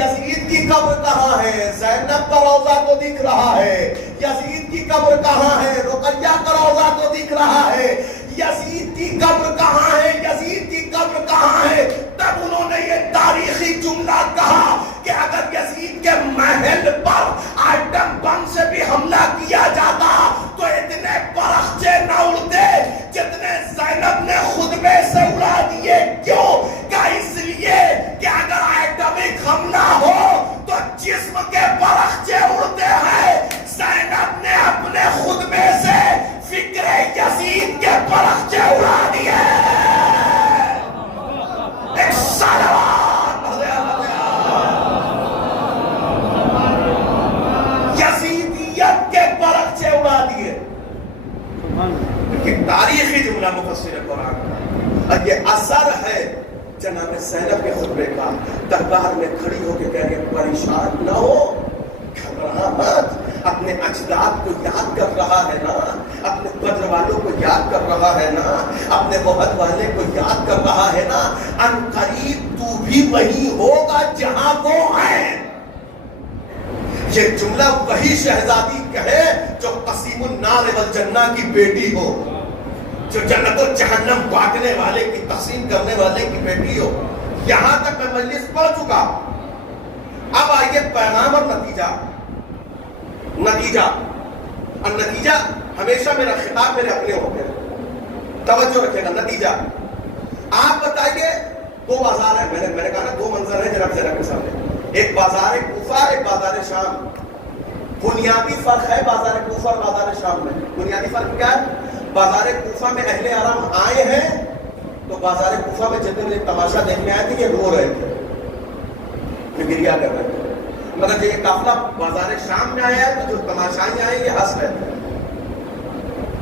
یزید کی قبر کہاں ہے. زینب کا روضہ تو دکھ رہا ہے, یزید کی قبر کہاں ہے. رقیہ کا روضہ تو دکھ رہا ہے, یزید کی قبر کہاں ہے, یزید کی قبر کہاں ہے. تب انہوں نے یہ تاریخی جملہ کہا کہ اگر یزید کے محل پر آئٹم بم سے بھی حملہ کیا جاتا تو اتنے پرخچے نہ اڑتے جتنے زینب نے خطبے سے اڑا دیے. کیوں؟ کہ اس لیے کہ اگر آئٹمک حملہ ہو تو جسم کے پرخچے اڑتے ہیں. زینب نے اپنے خطبے سے فکر یزید کے پرخچے اڑا دیے. ایک صلوات یزیدیت کے پرخچے اڑا دیے. یہ تاریخی جملہ مفسر قرآن کا, اور یہ اثر ہے جناب زینب کے خطبے کا. دربار میں کھڑی ہو کے کہہ رہی ہے پریشان نہ ہو, گھبرا مت. اپنے اجداد کو یاد کر رہا ہے نا, اپنے بدر والوں کو یاد کر رہا ہے نا, اپنے احد والے کو یاد کر رہا ہے نا. ان قریب تو بھی وہی ہوگا جہاں وہ ہیں. یہ جملہ وہی شہزادی کہے جو قسیم النار والجنہ کی بیٹی ہو, جو جنت و جہنم بانٹنے والے کی, تقسیم کرنے والے کی بیٹی ہو. یہاں تک میں مجلس پڑھ چکا. اب آئیے پیغام اور نتیجہ. نتیجہ, اور نتیجہ ہمیشہ میرا خطاب میرے اپنے ہوتے ہیں, توجہ رکھے گا. نتیجہ آپ بتائیے, دو بازار ہیں, میں نے کہا نا دو منظر ہیں جناب زینب کے سامنے. ایک بازار کوفہ, ایک بازار شام. بنیادی فرق ہے بازار کوفہ اور بازار شام میں. بنیادی فرق کیا ہے؟ بازار کوفہ میں اہل حرم آئے ہیں تو بازار کوفہ میں جتنے لوگ تماشا دیکھنے آئے تھے یہ رو رہے تھے, یہ گریا کر رہے تھے. مگر یہ قافلہ بازار شام میں آیا ہے تو جو تماشائی آئے یہ ہنس رہے تھے,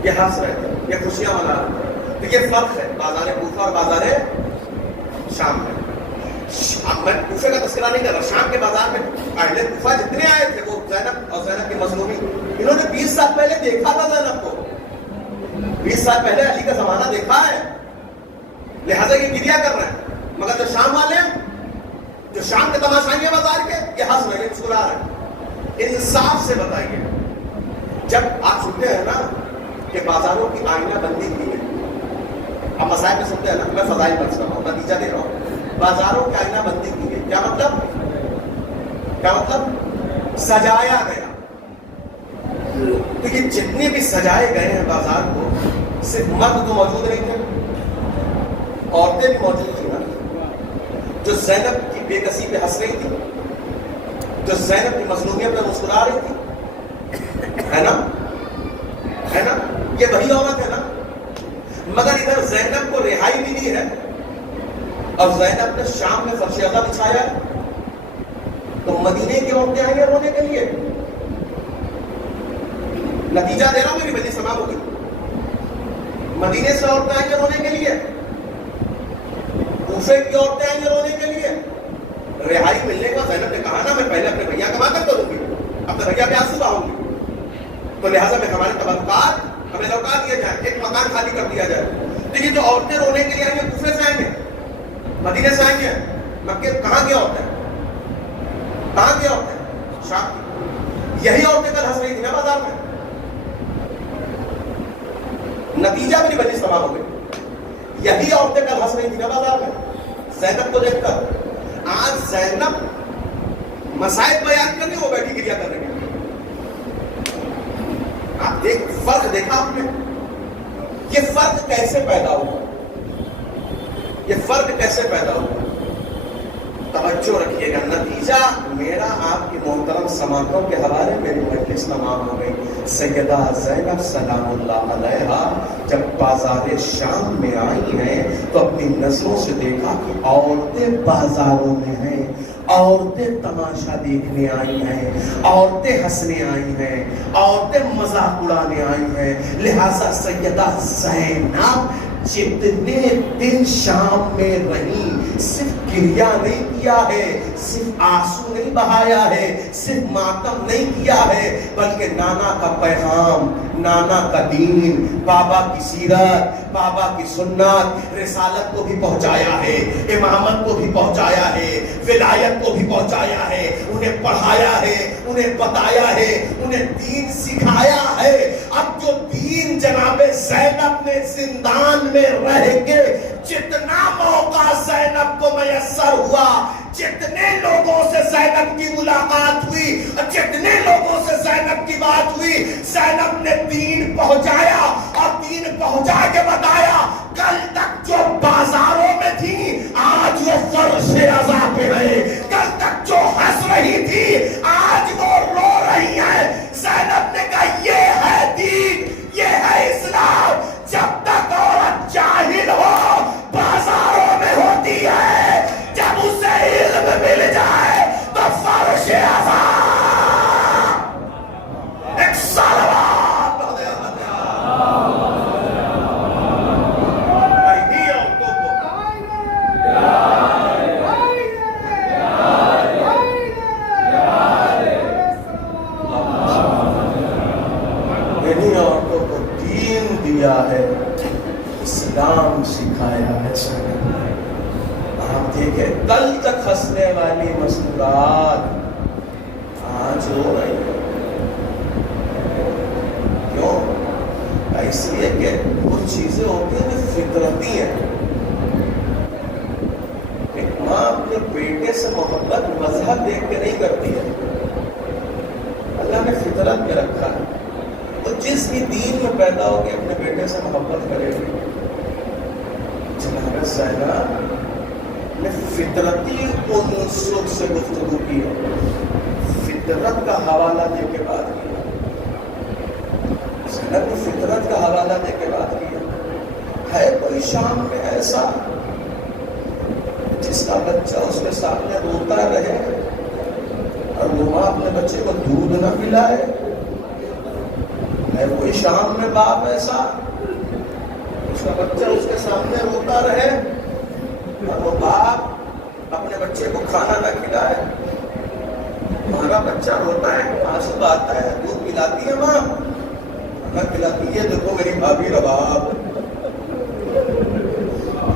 یہ ہنس رہے تھے, یہ خوشیاں منا رہے تھے. تو یہ فرق ہے بازار کوفہ اور بازار شام میں. میں کوفے کا تذکرہ نہیں کر رہا, شام کے بازار میں اہل کوفہ جتنے آئے تھے وہ زینب اور زینب کی مظلومی, انہوں نے 20 سال پہلے دیکھا تھا زینب کو, 20 سال پہلے علی کا زمانہ دیکھا ہے, لہذا یہ گریا کر رہے ہیں. مگر جو شام والے ہیں, جو شام کے تماشائی ہیں بازار کے, یہ ہنس رہے ہیں, مسکرا رہے ہیں. انصاف سے بتائیے, جب آپ سنتے ہیں نا کہ بازاروں کی آئینہ بندی کی ہے, اب مسائل میں سنتے ہیں نا, میں فضائل بچ رہا ہوں, نتیجہ دے رہا ہوں, بازاروں کی آئینہ بندی کی ہے. کیا مطلب؟ کیا مطلب؟ سجایا گیا. تو یہ جتنے بھی سجائے گئے ہیں بازار کو, صرف مرد تو موجود نہیں تھے, عورتیں بھی موجود تھیں نا, جو زینب کی بے کسی پہ ہنس رہی تھی, جو زینب کی مظلومیت پہ مسکرا رہی تھی, ہے نا, ہے نا, یہ وہی عورت ہے نا. مگر ادھر زینب کو رہائی ملی ہے اور زینب نے شام میں فرش ازا بچھایا ہے, تو مدینے کی عورتیں آئیں گے رونے کے لیے. نتیجہ دے رہا ہوں, میری مجلس تمام ہوگی. مدینے سے عورتیں آئیں گے رونے کے لیے, کوفے کی عورتیں آئیں گے رونے کے لیے. رہائی ملنے کا زینب نے کہا نا میں پہلے اپنے بھیا کما کر کروں گی, اب تو دریا پہ آنسو بہوں گے. تو لہٰذا میں ہمارے تبرکات ہمیں لوٹا دیا جائے, ایک مکان خالی کر دیا جائے. لیکن جو عورتیں رونے کے لیے آئیں گے کوفے سے آئیں گے, مدینے سے آئیں گے, مکے کہاں گیا ہوتے ہیں, کہاں گیا ہوتے ہیں, شام. یہی عورتیں کل ہنس رہی تھی نا بازار میں. نتیجہ بھی بجے تمام ہو گئی. یہی عورتیں کل ہنس رہی تھی نا بازار میں زینب کو دیکھ کر. آج زینب مسائل بیان کرنے وہ بیٹھی گریا کرنے کے. آپ دیکھ فرق دیکھا آپ نے, یہ فرق کیسے پیدا ہوا, یہ فرق کیسے پیدا ہوا. توجہ رکھیے گا. نتیجہ میرا آپ کی محترم سماعتوں کے حوالے میری مجلس تمام ہو گئی. سیدہ زینب سلام اللہ علیہا جب بازار شام میں آئی ہیں تو اپنی نظروں سے دیکھا کہ عورتیں بازاروں میں ہیں, عورتیں تماشا دیکھنے آئی ہیں, عورتیں ہنسنے آئی ہیں, عورتیں مذاق اڑانے آئی ہیں. لہذا سیدہ زینب جتنے دن شام میں رہی صرف گریا نہیں کیا ہے, صرف آنسو نہیں بہایا ہے, صرف ماتم نہیں کیا ہے, بلکہ نانا کا پیغام, نانا کا دین, بابا کی سیرت, بابا کی سنت, رسالت کو بھی پہنچایا ہے, امامت کو بھی پہنچایا ہے, ولایت کو بھی پہنچایا ہے, انہیں پڑھایا ہے, انہیں بتایا ہے, انہیں دین سکھایا ہے. اب جو دین جناب زینب نے زندان میں رہ کے جتنا موقع زینب کو میسر ہوا, جتنے لوگوں سے زینب کی ملاقات ہوئی, جتنے لوگوں سے زینب کی بات ہوئی, زینب نے دین پہنچایا اور دین پہنچا کے بتایا. کل تک جو بازاروں میں تھی آج وہ فرش عزا پہ رہے, کل تک جو ہنس رہی تھی آج وہ رو رہی ہے. زینب نے کہا یہ ہے دین, یہ ہے اسلام. جب تک عورت جاہل ہو بازاروں میں ہوتی ہے, جب اسے علم مل جائے تو فرش عزا. ایک صلوات ہے, اسلام سکھایا ہے. آپ دیکھیں کل تک ہنسنے والی مستورات آج ہو رہی ہے. کیوں؟ اس لیے کہ وہ چیزیں ہوتی ہیں جو فطرتی ہیں. ایک ماں اپنے بیٹے سے محبت مذہب دیکھ کے نہیں کرتی ہے, اللہ نے فطرت میں رکھا ہے. تو جس بھی دین میں پیدا ہو کے اپنے بیٹے سے محبت کرے گی. جناب زینب نے فطرتی انسوں سے گفتگو کی ہے, فطرت کا حوالہ دے کے بات کی. زینب نے فطرت کا حوالہ دے کے بات کی ہے. کوئی شام میں ایسا جس کا بچہ اس کے سامنے روتا رہے اور وہ ماں اپنے بچے کو دودھ نہ پلائے؟ ہے کوئی شام میں باپ ایسا اس کا بچہ اس کے سامنے روتا رہے اور وہ باپ اپنے بچے کو کھانا نہ کھلائے؟ ہمارا بچہ روتا ہے, آنسو آتا ہے, دودھ پلاتی ہے ماں, کھانا کھلاتی ہے. دیکھو میری بھابھی رباب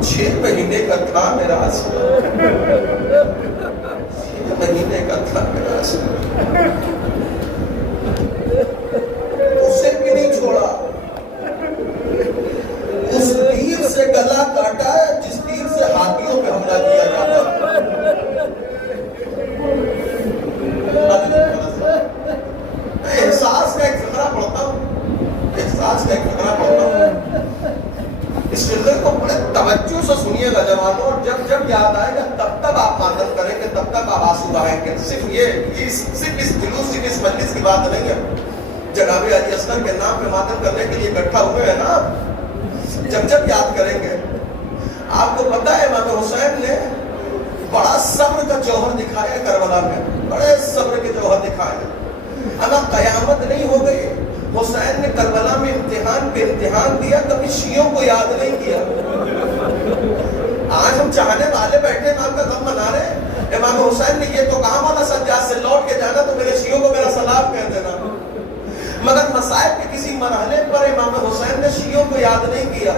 6 مہینے کا تھا میرا آنسو, 6 مہینے کا تھا میرا آنسو. اسے بھی نہیں چھوڑا, اس تیر سے گلا کاٹا ہے جس تیر سے ہاتھیوں پہ حملہ کیا جاتا. میں احساس کا ایک فقرہ پڑھتا ہوں, احساس کا ایک فقرہ پڑھتا ہوں. اس فقرے کو بڑے توجہ سے سنیے گا جوانوں, اور جب جب یاد آئے گا تب تک آپ ماتم کریں گے, تب تک آپ آنسو بہائیں گے. صرف اس جلوس, صرف اس مجلس کی بات نہیں ہے. جناب علی اصغر کے نام پہ ماتم کرنے کے لیے اکٹھا ہوئے ہیں نا, جب جب یاد کریں گے. آپ کو پتا ہے امام حسین نے بڑا صبر کا جوہر دکھایا کربلا میں, بڑے صبر کے جوہر دکھائے. اگر قیامت نہیں ہو گئی, حسین نے کربلا میں امتحان پہ امتحان دیا, کبھی شیعوں کو یاد نہیں کیا. آج ہم چاہنے والے بیٹھے ہیں, آپ کا غم منا رہے ہیں. امام حسین نے یہ تو کہا مولا سجاد سے لوٹ کے جانا تو میرے شیعوں کو میرا سلام کہہ دینا، مگر مصائب کے کسی مرحلے پر امام حسین نے شیعوں کو یاد نہیں کیا،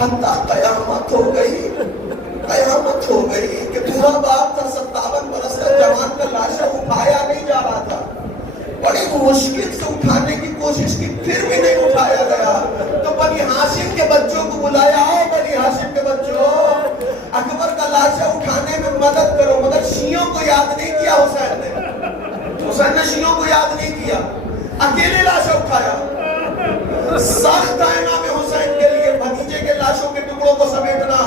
حتیٰ قیامت ہو گئی، قیامت ہو گئی کہ پورا باپ تھا 57 برس کا جوان کا لاشا اٹھایا نہیں جا رہا تھا، بڑی مشکل سے اٹھانے کی کوشش کی پھر بھی نہیں اٹھایا گیا، تو بنی ہاشم کے بچوں کو بلایا، آؤ بنی ہاشم کے بچوں اکبر کا لاشا اٹھانے میں مدد کرو، مگر شیعوں کو یاد نہیں کیا حسین نے شیعوں کو یاد نہیں کیا، اکیلے لاشا اٹھایا۔ سخت تھا امام حسین کے لیے بھتیجے کے لاشوں کے ٹکڑوں کو سمیٹنا،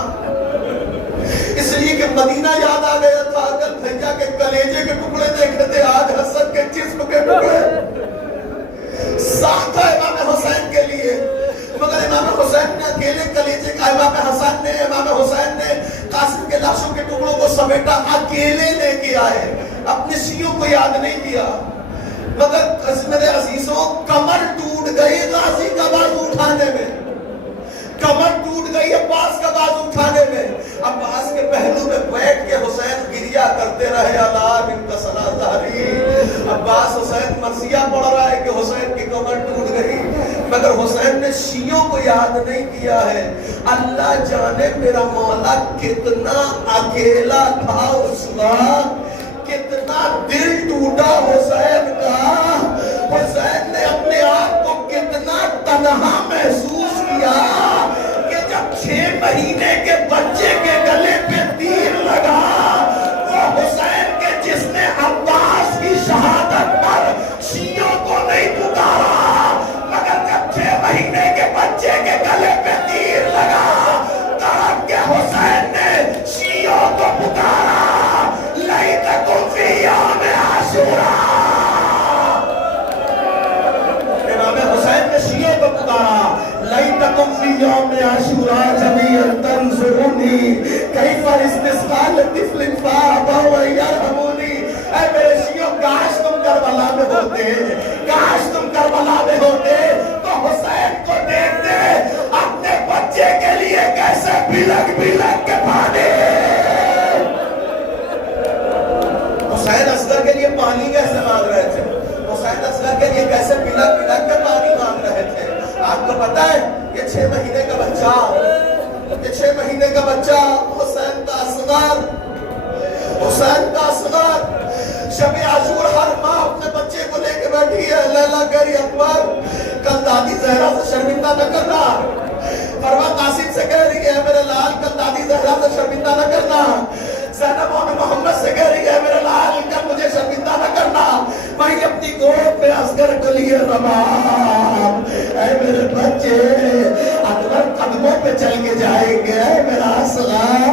اس لیے کہ مدینہ یاد آ گیا تھا، کل بھیا کے کلیجے کے ٹکڑے دیکھے تھے، آج حسن کے جسم کے ٹکڑے، سخت تھا امام حسین کے لیے، مگر امام حسین نے اکیلے کلیجے کا، امام حسین نے قاسم کے لاشوں کے ٹکڑوں کو سمیٹا، اکیلے لے کے آئے، اپنے شیعوں کو یاد نہیں کیا، مگر میرے عزیزوں کمر ٹوٹ گئی غازی کا بازو اٹھانے میں، کمر ٹوٹ گئی عباس کا بازو اٹھانے میں، عباس کے پہلو میں بیٹھ کے حسین گریا کرتے رہے، اللہ بن کسنا ظہری، عباس حسین مرثیہ پڑھ رہا ہے کہ حسین کی کمر ٹوٹ گئی، مگر حسین نے شیعوں کو یاد نہیں کیا ہے۔ اللہ جانے میرا مولا کتنا اکیلا تھا اس وقت، کتنا دل ٹوٹا حسین کا، حسین نے اپنے آپ کو کتنا تنہا محسوس کیا کہ جب 6 مہینے کے بچے کے گلے پہ تیر لگا، وہ حسین کے جس نے عباس کی شہادت پر شیعوں کو نہیں پکارا، مگر جب 6 مہینے کے بچے کے گلے پہ تیر لگا تڑپ کے حسین نے شیعوں کو پکارا، لیتکم فی یوم عاشوراء، امام حسین نے شیعوں کو پکارا، لیتکم فی یوم عاشوراء جمیعا تنظرونی کیف استسقاء لطفل فابوا ان یرحمونی، اے میرے شیعوں کاش تم کربلا میں ہوتے، کاش تم کربلا میں ہوتے تو حسین کو دیکھتے اپنے بچے کے لیے کیسے بلک بلک کے پانے، حسین اصغر کے لیے پانی کیسے مانگ رہے تھے، حسین اصغر کے لیے کیسے بلک بلک کے پانی مانگ رہے تھے۔ آپ کو پتا ہے یہ 6 مہینے کا بچہ، یہ 6 مہینے کا بچہ حسین کا اصغر، حسین کا اصغر، شب عاشور ہر ماں اپنے بچے کو لے کے بیٹھی ہے، لیلا کری اکبر کل دادی زہرا سے شرمندہ نہ کرنا، فروا قاسم سے کہہ رہی ہے میرے لال کل دادی زہرا سے شرمندہ نہ کرنا، زینب محمد سے کہہ رہی ہے میرے لال کل مجھے شرمندہ نہ کرنا، میں اپنی گود میں اصغر کو لیے رمام، اے میرے بچے اکبر قدموں پہ چل کے جائیں گے، اے میرا اصغر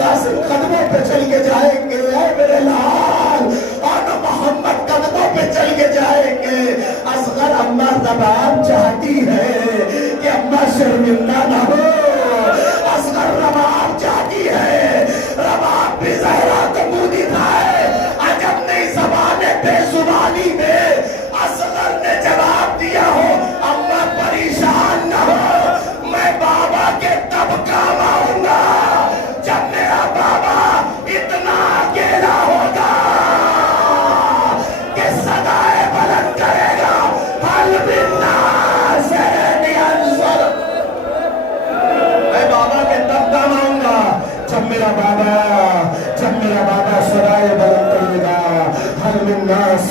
قاسم قدموں پہ چل کے جائیں گے، اے میرے لال اور محمد قدموں پہ چل کے جائیں گے، اصغر اماں رباب چاہتی ہے کہ اماں شرمندہ نہ ہو، اصغر رباب چاہتی ہے، رباب بھی زہرا کو منہ دکھائے، عجب نہیں زبان بے زبانی میں اصغر نے جواب دیا ہو اماں پریشان نہ ہو، میں بابا کے تب کام آؤں گا جب میرا بابا اتنا اکیلا ہوگا کہ صدائے بلند کرے گا، حل بالناس ینظر، میں بابا کے تب کام آؤں گا جب میرا بابا صدائے بلند کرے گا، حل بالناس